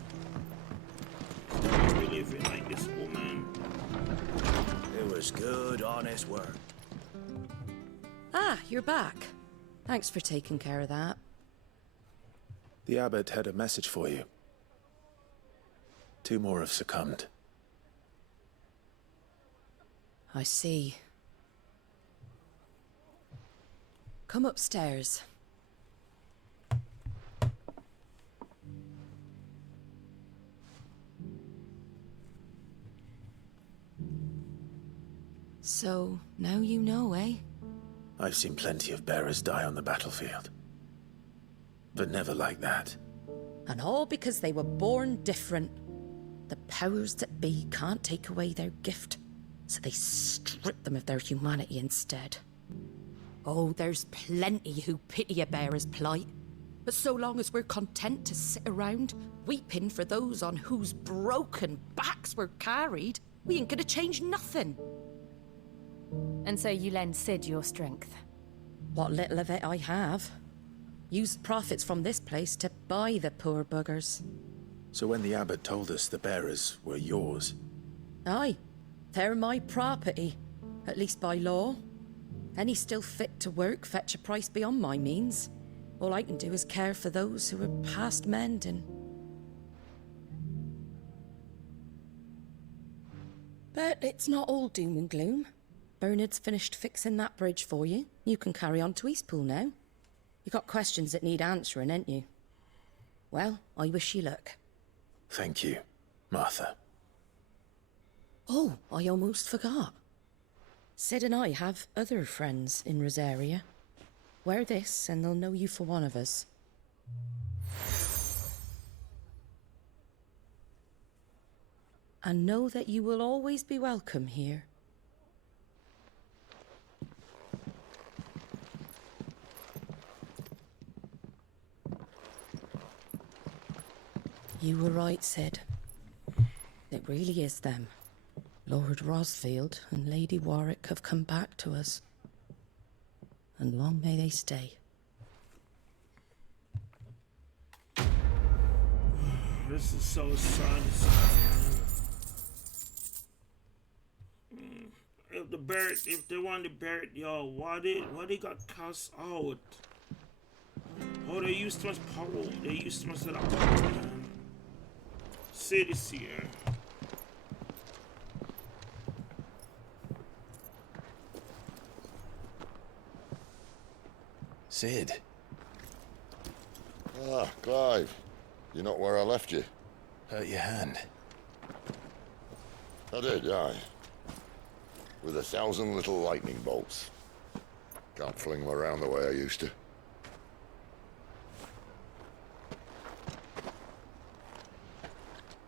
We live in like this woman. It was good, honest work. Ah, you're back. Thanks for taking care of that. The abbot had a message for you. 2 more have succumbed. I see. Come upstairs. So, now you know, eh? I've seen plenty of bearers die on the battlefield. But never like that. And all because they were born different. The powers that be can't take away their gift, so they strip them of their humanity instead. Oh, there's plenty who pity a bearer's plight. But so long as we're content to sit around, weeping for those on whose broken backs we're carried, we ain't gonna change nothing. And so you lend Sid your strength? What little of it I have. Used profits from this place to buy the poor buggers. So when the abbot told us the bearers were yours... Aye, they're my property, at least by law. Any still fit to work fetch a price beyond my means. All I can do is care for those who are past mending. But it's not all doom and gloom. Bernard's finished fixing that bridge for you. You can carry on to Eastpool now. You got questions that need answering, ain't you? Well, I wish you luck. Thank you, Martha. Oh, I almost forgot. Sid and I have other friends in Rosaria. Wear this and they'll know you for one of us. And know that you will always be welcome here. You were right, Sid. It really is them. Lord Rosfield and Lady Warwick have come back to us. And long may they stay. This is so sad. If they want to bury it, yo, why they got cast out? Oh, they used too much power. They used too much of that power, man. City's here. Sid. Ah, Clive. You're not where I left you. Hurt your hand. I did, aye. With 1,000 little lightning bolts. Can't fling them around the way I used to.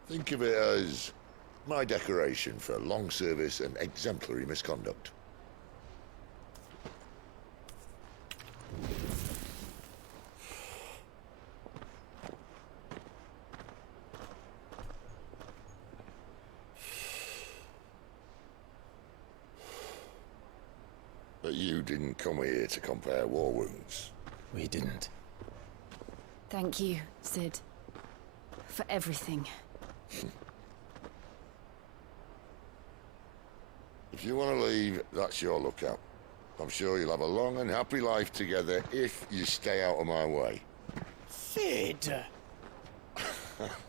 Think of it as my decoration for long service and exemplary misconduct. But you didn't come here to compare war wounds. We didn't. Thank you, Sid. For everything. If you want to leave, that's your lookout. I'm sure you'll have a long and happy life together if you stay out of my way. Sid!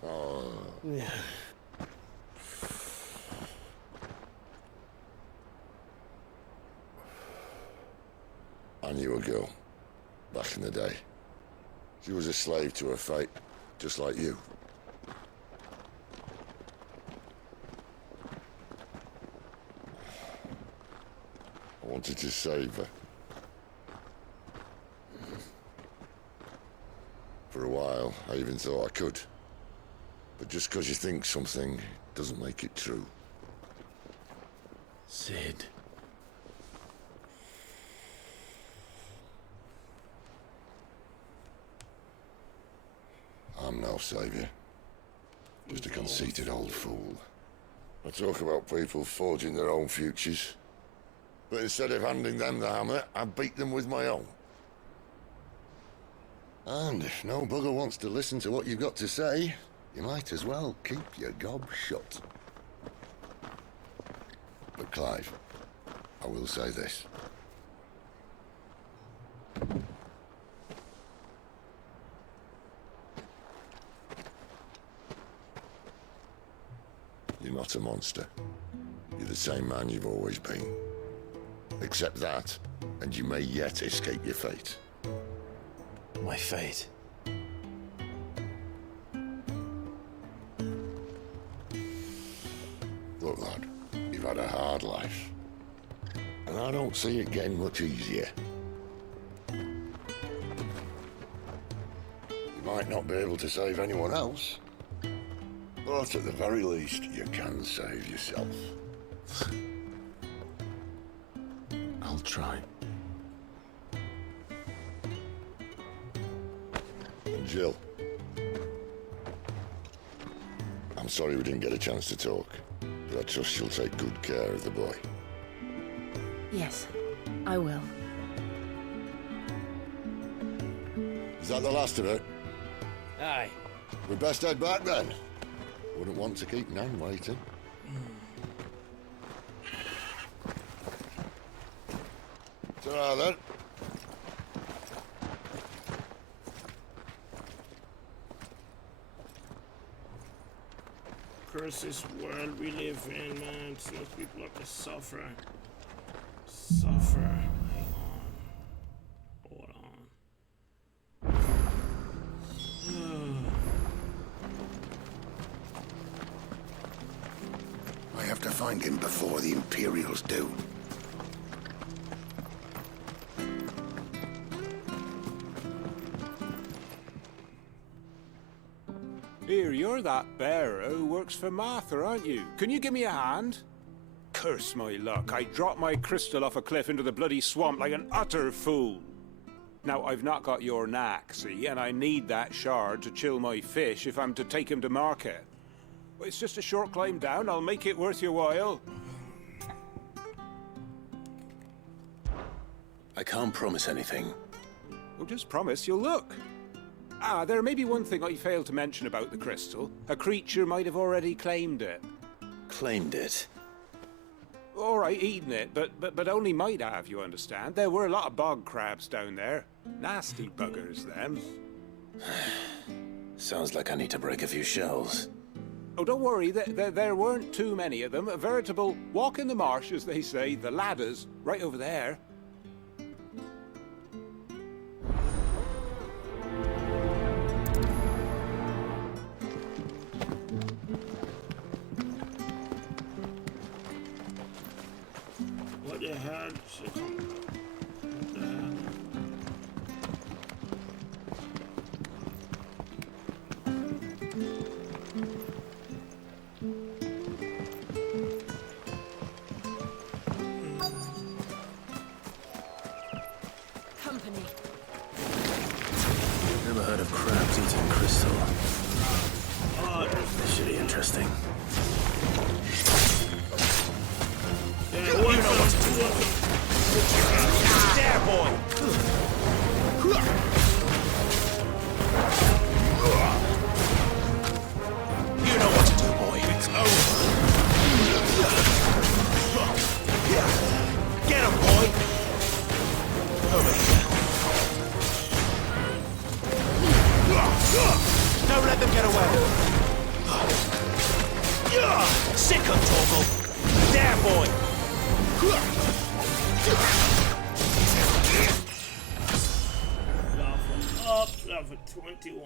Oh. I knew a girl, back in the day. She was a slave to her fate, just like you. I wanted to save her. For a while, I even thought I could. But just because you think something doesn't make it true. Sid. I'm no savior. Just a conceited old fool. I talk about people forging their own futures. But instead of handing them the hammer, I beat them with my own. And if no bugger wants to listen to what you've got to say, you might as well keep your gob shut. But Clive, I will say this. You're not a monster. You're the same man you've always been. Accept that, and you may yet escape your fate. My fate? Look, lad, you've had a hard life. And I don't see it getting much easier. You might not be able to save anyone else, but at the very least, you can save yourself. I'll try. And Jill, I'm sorry we didn't get a chance to talk, but I trust she'll take good care of the boy. Yes, I will. Is that the last of it? Aye. We best head back then. Wouldn't want to keep Nan waiting. Ta-ra then. Curse this world we live in, man. So people have to suffer. Suffer. Hang on. Hold on. I have to find him before the Imperials do. Here, you're that bearer who works for Martha, aren't you? Can you give me a hand? Curse my luck, I dropped my crystal off a cliff into the bloody swamp like an utter fool. Now, I've not got your knack, see, and I need that shard to chill my fish if I'm to take him to market. Well, it's just a short climb down, I'll make it worth your while. I can't promise anything. Well, just promise you'll look. Ah, there may be one thing I failed to mention about the crystal. A creature might have already claimed it. Claimed it? All right, eaten it, but only might have, you understand. There were a lot of bog crabs down there. Nasty buggers, them. Sounds like I need to break a few shells. Oh, don't worry, there weren't too many of them. A veritable walk in the marsh, as they say, the ladders, right over there. What the hell? Shit. What the hell? Company. Never heard of crabs eating crystal. Oh, This should be interesting. There, boy! You know what to do, boy. It's over. Get him, boy! Over here. Don't let them get away! Sick of Torgal. There, boy! Level up, level 21.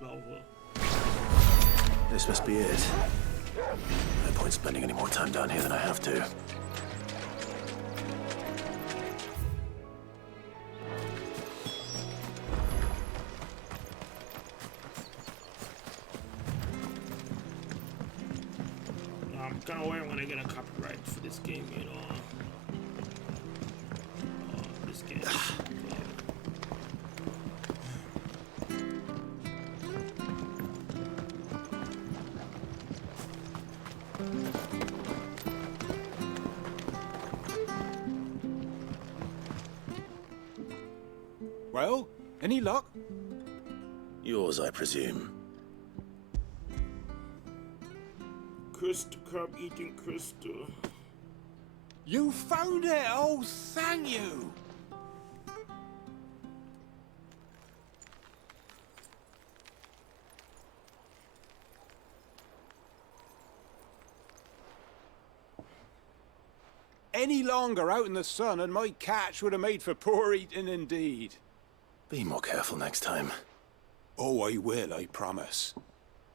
Level. This must be it. No point spending any more time down here than I have to. I'm kind of worried when I get a copyright for this game, you know. This game. Well, any luck? Yours, I presume. Crystal crab eating crystal. You found it! Oh, thank you! Any longer out in the sun and my catch would have made for poor eating indeed. Be more careful next time. Oh, I will, I promise.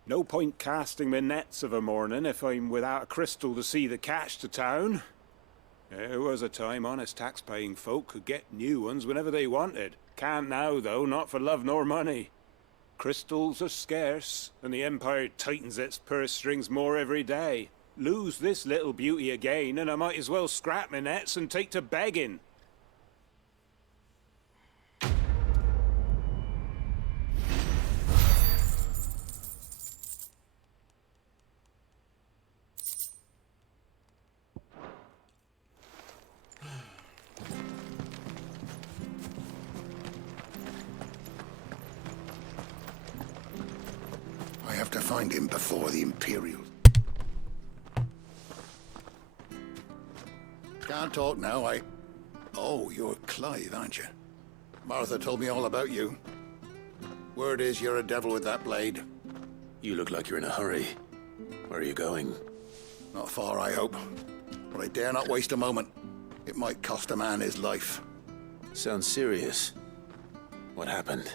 No point casting my nets of a morning if I'm without a crystal to see the catch to town. There was a time honest tax-paying folk could get new ones whenever they wanted. Can't now, though, not for love nor money. Crystals are scarce, and the Empire tightens its purse strings more every day. Lose this little beauty again, and I might as well scrap my nets and take to begging. to find him before the Imperials. Can't talk now, Oh, you're Clive, aren't you? Martha told me all about you. Word is you're a devil with that blade. You look like you're in a hurry. Where are you going? Not far, I hope. But I dare not waste a moment. It might cost a man his life. Sounds serious. What happened?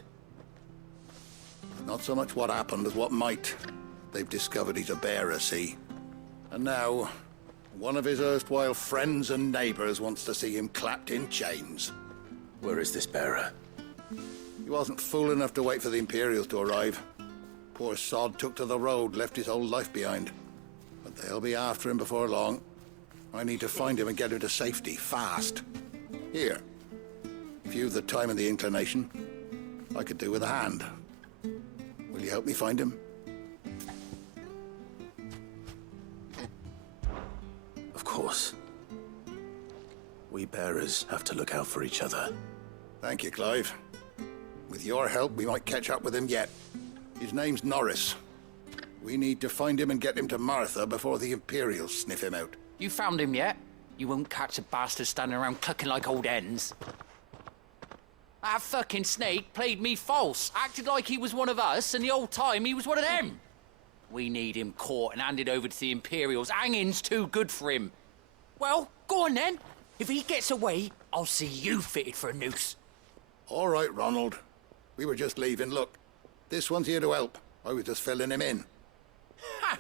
Not so much what happened as what might. They've discovered he's a bearer, see? And now, one of his erstwhile friends and neighbors wants to see him clapped in chains. Where is this bearer? He wasn't fool enough to wait for the Imperials to arrive. Poor sod took to the road, left his whole life behind. But they'll be after him before long. I need to find him and get him to safety, fast. Here. If you've the time and the inclination, I could do with a hand. Will you help me find him? Of course. We bearers have to look out for each other. Thank you, Clive. With your help, we might catch up with him yet. His name's Norris. We need to find him and get him to Martha before the Imperials sniff him out. You found him yet? You won't catch a bastard standing around clucking like old hens. That fucking snake played me false, acted like he was one of us, and the whole time he was one of them. We need him caught and handed over to the Imperials. Hanging's too good for him. Well, go on then. If he gets away, I'll see you fitted for a noose. All right, Ronald. We were just leaving. Look, this one's here to help. I was just filling him in. Ha!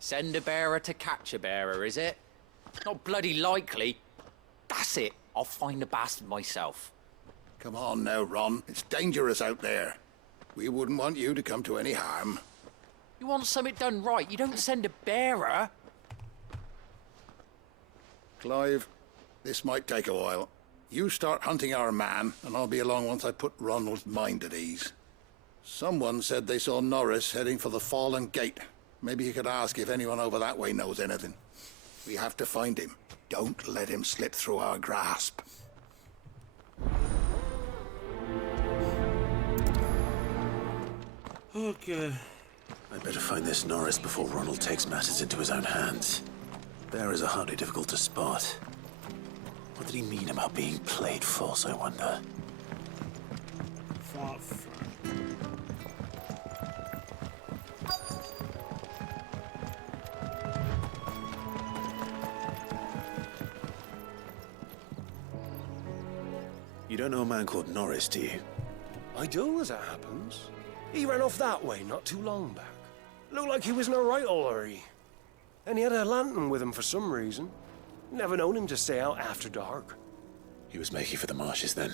Send a bearer to catch a bearer, is it? Not bloody likely. That's it. I'll find the bastard myself. Come on now, Ron. It's dangerous out there. We wouldn't want you to come to any harm. You want something done right, you don't send a bearer. Clive, this might take a while. You start hunting our man, and I'll be along once I put Ronald's mind at ease. Someone said they saw Norris heading for the Fallen Gate. Maybe you could ask if anyone over that way knows anything. We have to find him. Don't let him slip through our grasp. Okay. I'd better find this Norris before Ronald takes matters into his own hands. Bearers are hardly difficult to spot. What did he mean about being played false, I wonder? You don't know a man called Norris, do you? I do, as it happens. He ran off that way not too long back. Looked like he was in a right old hurry. And he had a lantern with him for some reason. Never known him to stay out after dark. He was making for the marshes then.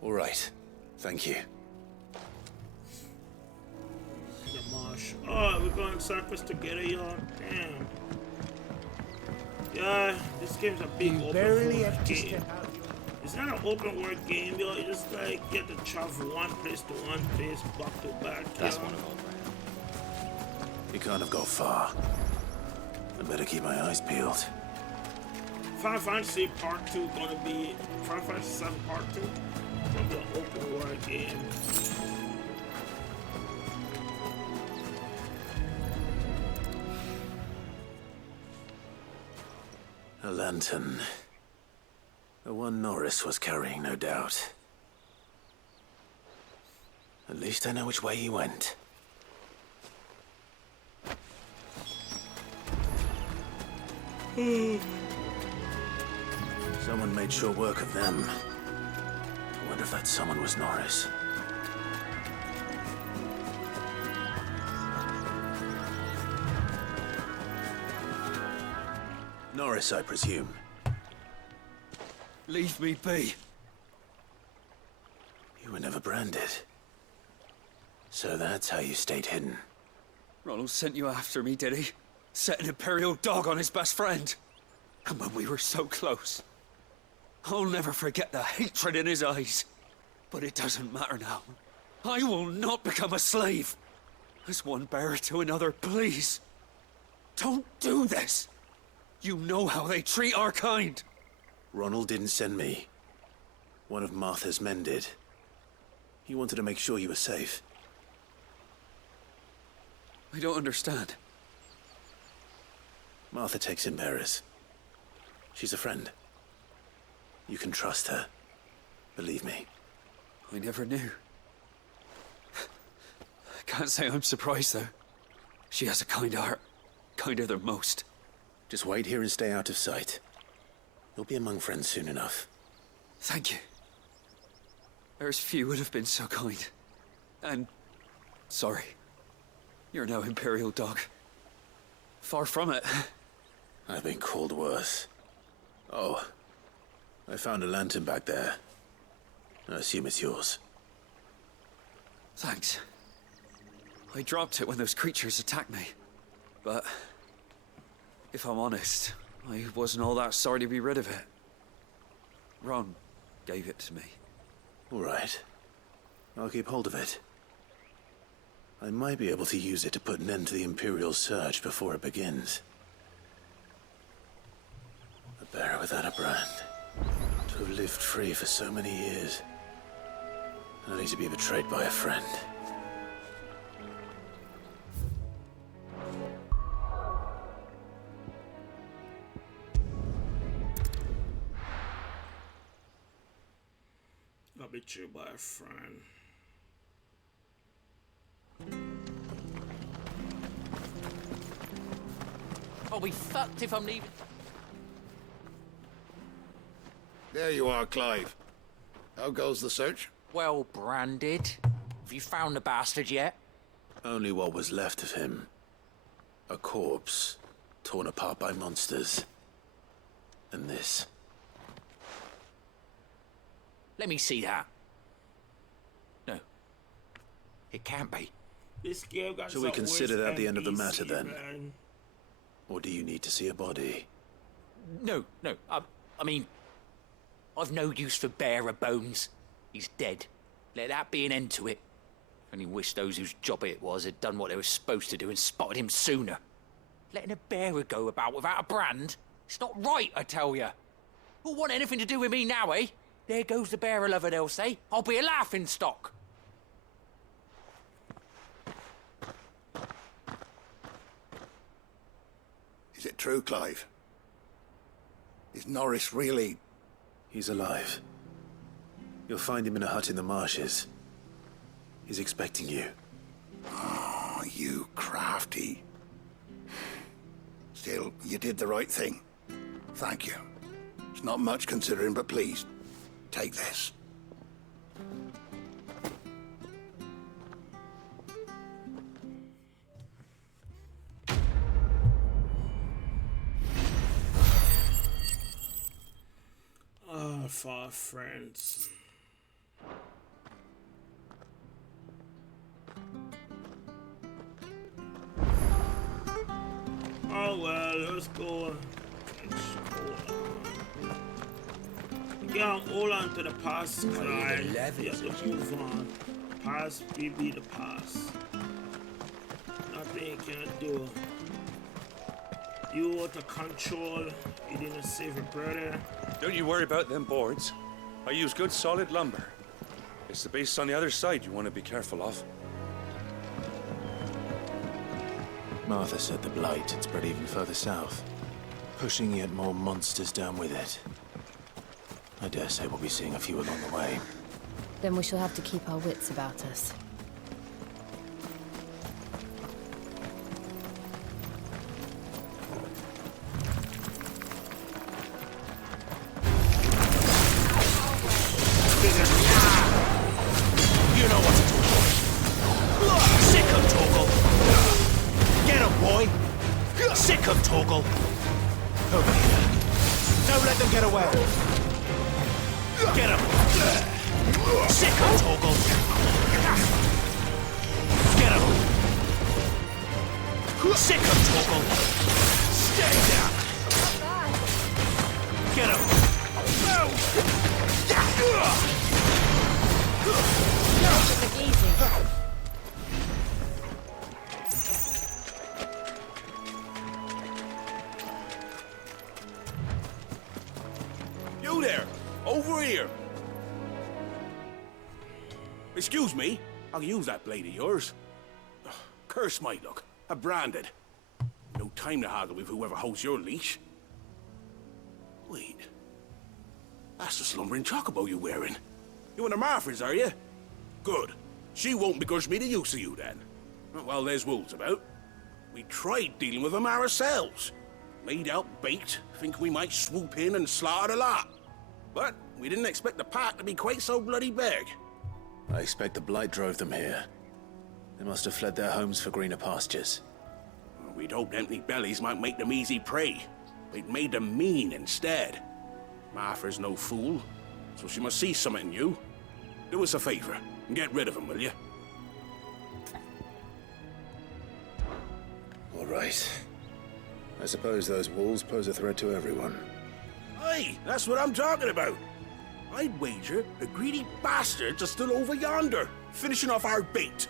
All right. Thank you. The marsh. Oh, we're going circus together, y'all. Damn. Yeah, this game's a big open world game. It's not an open world game, yo. You just like get to travel one place to one place, back to back. That's one of them. You can't have got far. I better keep my eyes peeled. Final Fantasy Part 2 gonna be Final Fantasy 7 Part 2. Gonna be an open world game. A lantern. The one Norris was carrying, no doubt. At least I know which way he went. Someone made sure work of them. I wonder if that someone was Norris. Norris, I presume. Leave me be. You were never branded. So that's how you stayed hidden. Ronald sent you after me, did he? Set an Imperial dog on his best friend. And when we were so close. I'll never forget the hatred in his eyes. But it doesn't matter now. I will not become a slave. As one bearer to another, please. Don't do this. You know how they treat our kind. Ronald didn't send me. One of Martha's men did. He wanted to make sure you were safe. I don't understand. Martha takes in bearers. She's a friend. You can trust her. Believe me. I never knew. I can't say I'm surprised, though. She has a kind heart. Kinder than most. Just wait here and stay out of sight. You'll be among friends soon enough. Thank you. There's few would have been so kind. And... sorry. You're no Imperial dog. Far from it. I've been called worse. Oh. I found a lantern back there. I assume it's yours. Thanks. I dropped it when those creatures attacked me. But... if I'm honest, I wasn't all that sorry to be rid of it. Ron gave it to me. All right. I'll keep hold of it. I might be able to use it to put an end to the Imperial surge before it begins. A bearer without a brand. To have lived free for so many years. Only to be betrayed by a friend. Got betrayed by a friend. I'll be fucked if I'm leaving. There you are, Clive. How goes the search? Well branded. Have you found the bastard yet? Only what was left of him. A corpse, torn apart by monsters. And this. Let me see that. No. It can't be. This game got Shall we consider that the end of the matter, NPC, then? man. Or do you need to see a body? No. I mean, I've no use for bearer bones. He's dead. Let that be an end to it. Only wish those whose job it was had done what they were supposed to do and spotted him sooner. Letting a bearer go about without a brand? It's not right, I tell you. Who'll want anything to do with me now, eh? There goes the bearer lover, they'll say. I'll be a laughing stock. Is it true, Clive? Is Norris really... He's alive. You'll find him in a hut in the marshes. He's expecting you. Oh, you crafty. Still, you did the right thing. Thank you. It's not much considering, but please, take this. Oh, far friends. Oh well, let's go. Yeah, hold on to the past, Clyde. You have to move on. Past, BB, the past. Nothing you can do. You out of control. You didn't save your brother. Don't you worry about them boards. I use good solid lumber. It's the beasts on the other side you want to be careful of. Martha said the blight had spread even further south, pushing yet more monsters down with it. I dare say we'll be seeing a few along the way. Then we shall have to keep our wits about us. You know what to do. Sick him, Torgal. Get him, boy. Sick him, Torgal. Over here. Don't let them get away. Get him. Sick him, Torgal. Get him. Sick him, Torgal. Stay down. Get him. You there! Over here! Excuse me, I'll use that blade of yours. Curse my luck. are branded. No time to haggle with whoever holds your leash. Wait. That's the slumbering chocobo you're wearing. You and the Marfors, are you? Good. She won't begrudge me the use of you, then. Not while there's wolves about. We tried dealing with them ourselves. Laid out bait, thinking we might swoop in and slaughter the lot. But we didn't expect the pack to be quite so bloody big. I expect the blight drove them here. They must have fled their homes for greener pastures. We'd hoped empty bellies might make them easy prey. We'd made them mean instead. Martha's no fool, so she must see something in you. Do us a favor and get rid of them, will you? All right. I suppose those wolves pose a threat to everyone. Aye, that's what I'm talking about. I'd wager the greedy bastards are still over yonder, finishing off our bait.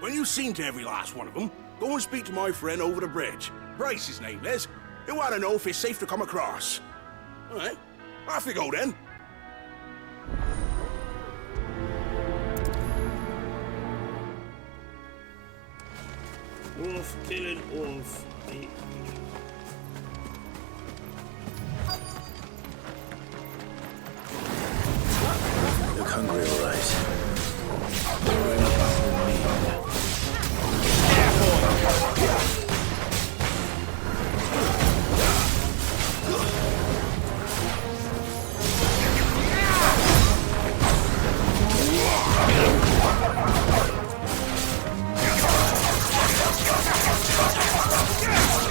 When you've seen to every last one of them, go and speak to my friend over the bridge. Bryce, his name is. He'll want to know if it's safe to come across. All right, off you go then. Wolf killing wolf. Look hungry, all right. You're in a battle with me.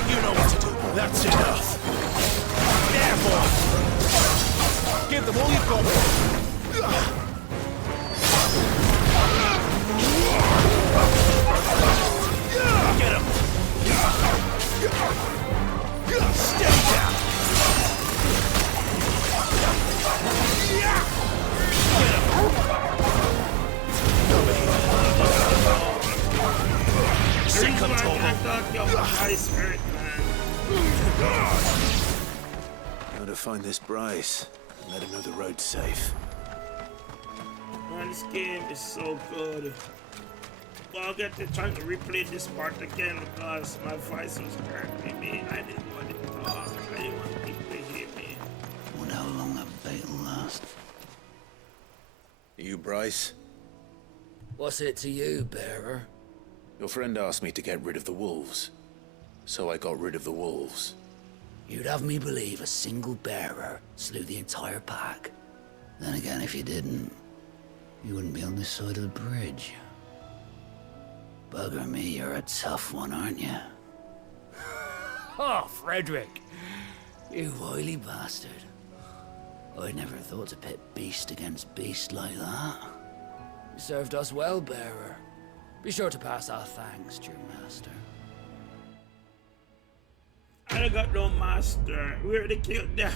You know what to do. That's enough. There, boy. Give them all you've got. Get him. Stay down. Get him. Come here. Sink him, How to find this Bryce and let him know the road's safe. Man, this game is so good. Well, I'll get to trying to replay this part again because my voice was cracking me. I didn't want to talk. I didn't want people to hear me. Wonder how long that bait will last. You Bryce? What's it to you, bearer? Your friend asked me to get rid of the wolves. So I got rid of the wolves. You'd have me believe a single bearer slew the entire pack. Then again, if you didn't, you wouldn't be on this side of the bridge. Bugger me, you're a tough one, aren't you? Oh, Frederick! You wily bastard. I never thought to pit beast against beast like that. You served us well, bearer. Be sure to pass our thanks to your master. I don't got no master. We already killed them.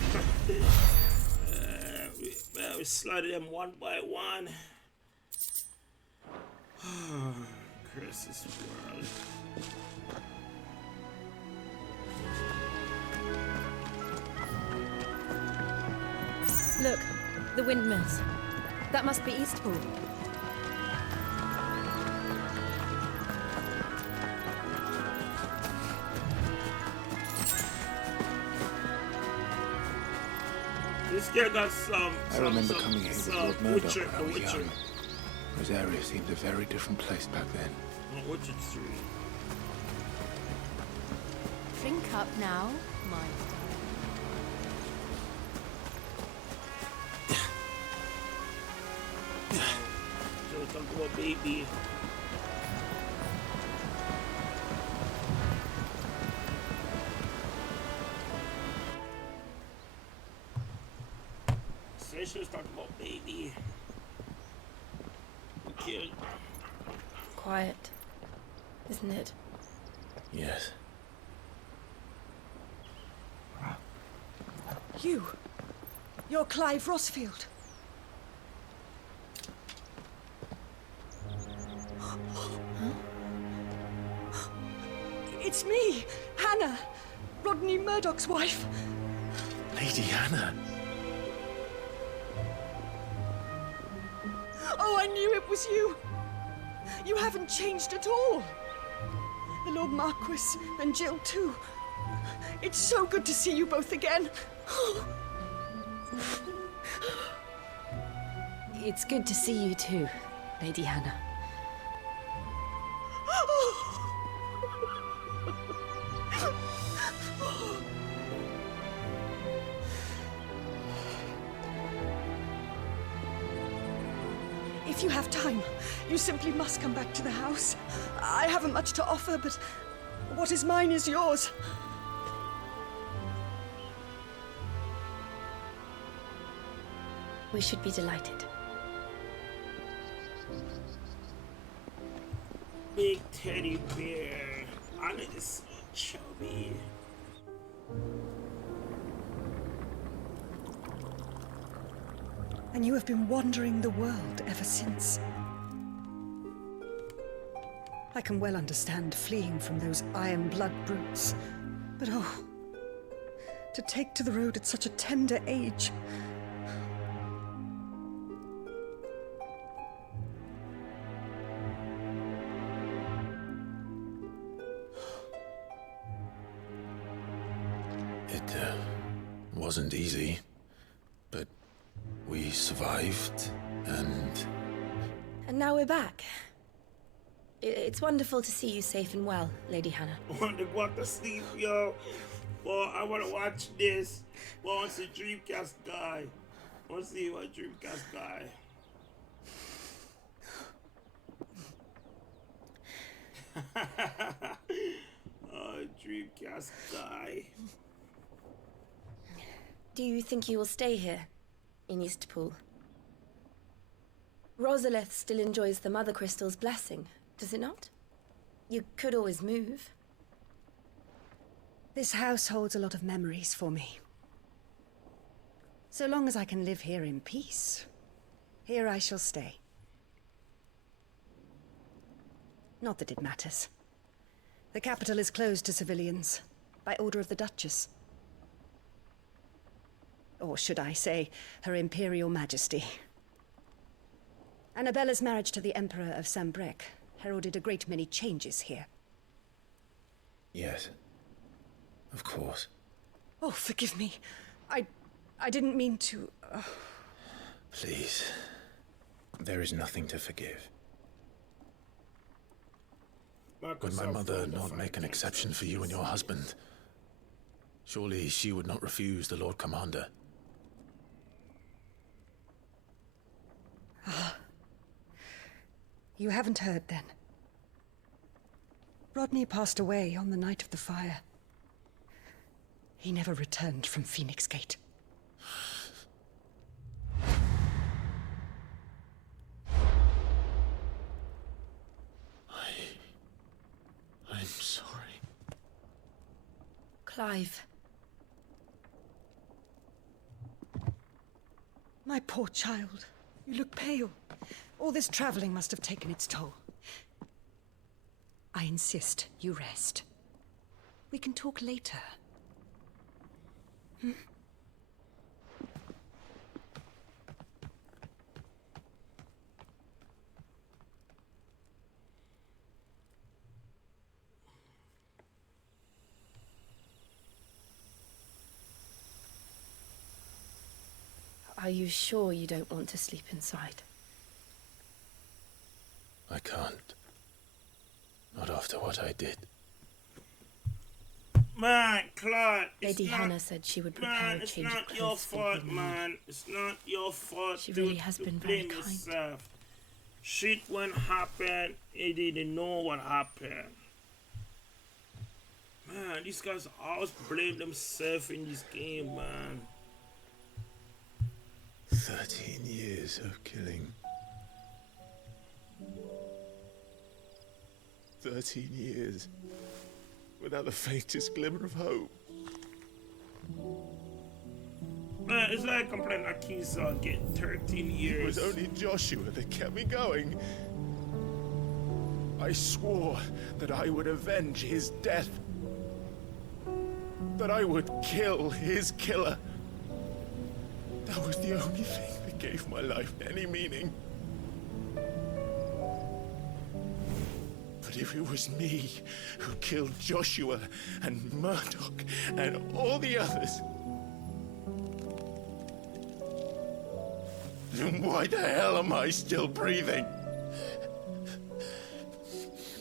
we slaughtered them one by one. Curse this world. Look, the windmills. That must be Eastpool. This guy got some. I remember coming here with Lord Murdoch Witcher, when I was Witcher. young. This area seemed a very different place back then. Witcher 3. Drink up now, my So talk about baby. So she was talking about baby. Killed. Quiet, isn't it? Yes. You're Clive Rossfield. It's me, Hannah, Rodney Murdoch's wife. Lady Hannah. Oh, I knew it was you. You haven't changed at all. The Lord Marquis and Jill too. It's so good to see you both again. It's good to see you too, Lady Hannah. If you have time, you simply must come back to the house. I haven't much to offer, but what is mine is yours. We should be delighted. Big teddy bear. I need to see chubby. And you have been wandering the world ever since. I can well understand fleeing from those iron blood brutes, but oh, to take to the road at such a tender age. It wasn't easy, but we survived, and... And now we're back. It's wonderful to see you safe and well, Lady Hannah. I want to go to sleep, yo. Well, I want to watch this. Well, I want to see Dreamcast guy. I want to see what Dreamcast guy. Oh, Dreamcast guy. Do you think you will stay here, in Eastpool? Rosalith still enjoys the Mother Crystal's blessing, does it not? You could always move. This house holds a lot of memories for me. So long as I can live here in peace, here I shall stay. Not that it matters. The capital is closed to civilians, by order of the Duchess. Or should I say, Her Imperial Majesty. Annabella's marriage to the Emperor of Sambrec heralded a great many changes here. Yes. Of course. Oh, forgive me. I didn't mean to... Please. There is nothing to forgive. Would my mother not make an exception for you and your husband? Surely she would not refuse the Lord Commander. You haven't heard, then. Rodney passed away on the night of the fire. He never returned from Phoenix Gate. I'm sorry. Clive. My poor child. You look pale. All this traveling must have taken its toll. I insist you rest. We can talk later. Hmm? Are you sure you don't want to sleep inside? I can't. Not after what I did. Man, Claude, Lady Hannah said she would prepare man, a it's change of not clothes your for you fault, when you man. leave. It's not your fault. She really has been very blame kind. yourself. Shit when happened, he didn't know what happened. Man, these guys always blame themselves in this game, man. 13 years of killing. 13 years. Without the faintest glimmer of hope. Man, it's like I'm playing Akisa, get 13 years. It was only Joshua that kept me going. I swore that I would avenge his death. That I would kill his killer. That was the only thing that gave my life any meaning. if it was me who killed Joshua and Murdoch and all the others, then why the hell am I still breathing?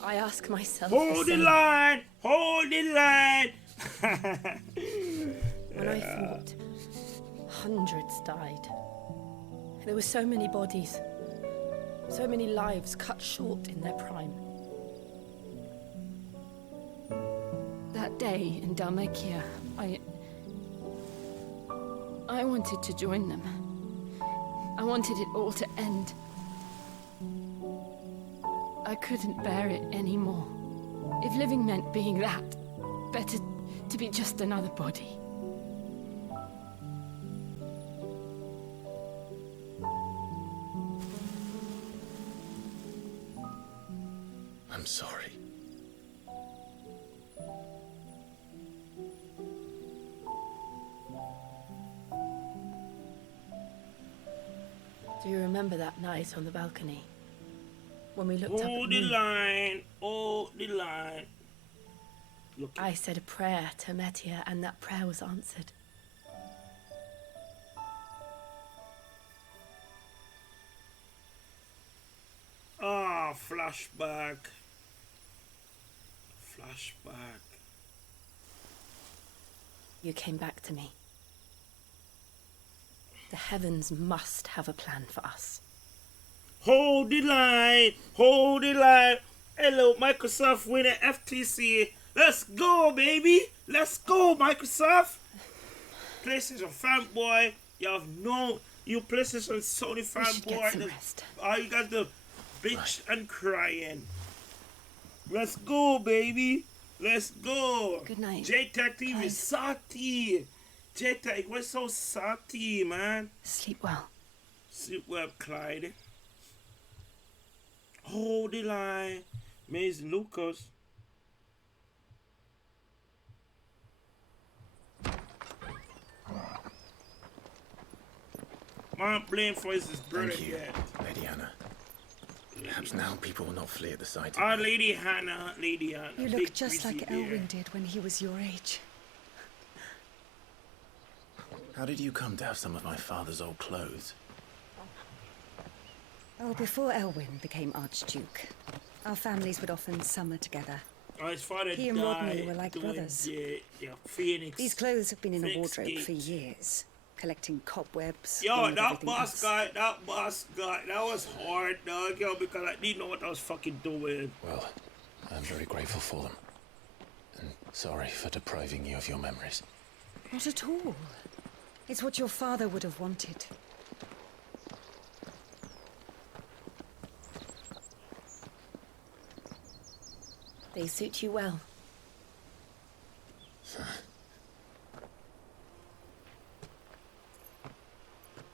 I ask myself Hold the line! Hold the line! When I fought, hundreds died. There were so many bodies, so many lives cut short in their prime. That day in Dalmacia, I wanted to join them. I wanted it all to end. I couldn't bear it anymore. If living meant being that, better to be just another body. I'm sorry. Do you remember that night on the balcony? When we looked up at Hold the the moon? line! Hold the line! I said a prayer to Metia, and that prayer was answered. Ah, flashback. Flashback. You came back to me. The heavens must have a plan for us. Hold the line! Hold the line! Hello, Microsoft winning FTC. Let's go, baby! Let's go, Microsoft! PlayStation fanboy. You have no... You PlayStation Sony fanboy. All you guys do, bitch and crying. Let's go, baby! Let's go! Good night. J-Tech TV is salty. J-Tech was so salty, man. Sleep well. Sleep well, Clyde. Hold the line. Maze Lucas. My blame for his brother Thank you, yet. Lady Hannah. Perhaps now people will not flee at the sight of Ah, me. Lady Hannah, Lady Hannah. You Big look just busy like bear. Elwyn did when he was your age. How did you come to have some of my father's old clothes? Oh, before Elwyn became Archduke, our families would often summer together. Oh, his father He and died Rodney were like doing brothers. the Phoenix. These clothes have been in a Phoenix wardrobe Gate. for years, collecting cobwebs. Yo, along with that everything boss else. guy, that was hard, dog, yo, because I didn't know what I was fucking doing. Well, I'm very grateful for them. And sorry for depriving you of your memories. Not at all. It's what your father would have wanted. They suit you well.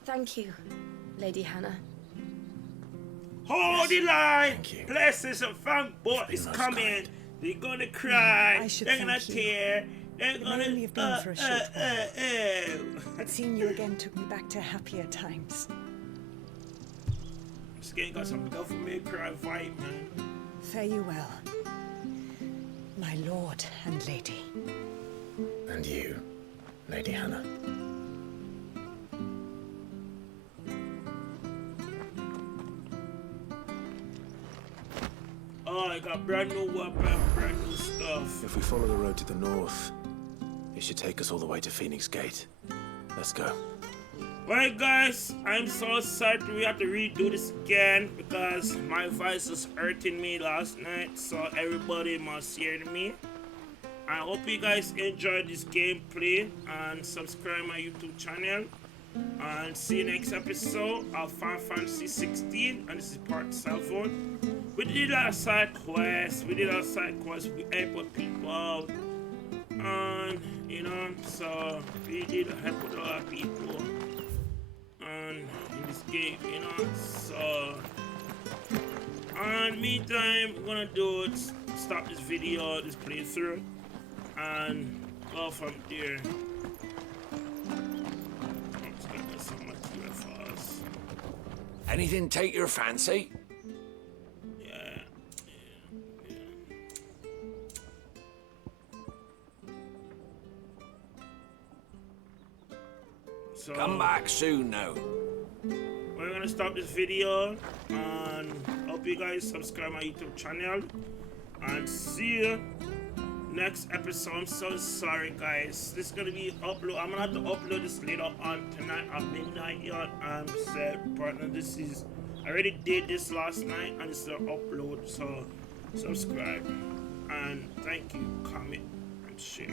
Thank you, Lady Hannah. Hold the line! PlayStation fanboy is coming. They're gonna cry. They're gonna tear. They're It gonna. may only have been for a short while. But seeing you again took me back to happier times. This game got some government cry vibe, man. Fare you well, my lord and lady. And you, Lady Hannah. Oh, I got brand new weapon, brand new stuff. If we follow the road to the north, it should take us all the way to Phoenix Gate. Let's go. Right, guys, I'm so sad we have to redo this again because my voice was hurting me last night, so everybody must hear me. I hope you guys enjoyed this gameplay and subscribe my YouTube channel. And see you next episode of Final Fantasy 16, and this is part 7. We did a lot of side quests. We helped people out, and you know, so we did help with a lot of people. And in this game, you know, so. And meantime, we're gonna do it. Stop this video, this playthrough, and go from there. Anything take your fancy? Yeah. So Come back soon now. we're gonna stop this video, and hope you guys subscribe my YouTube channel, and see you next episode. I'm so sorry, guys. This is gonna be upload. I'm gonna have to upload this later on tonight at midnight. Yard. I'm sad, partner. This is I already did this last night, and it's an upload. So subscribe and thank you. Comment and share.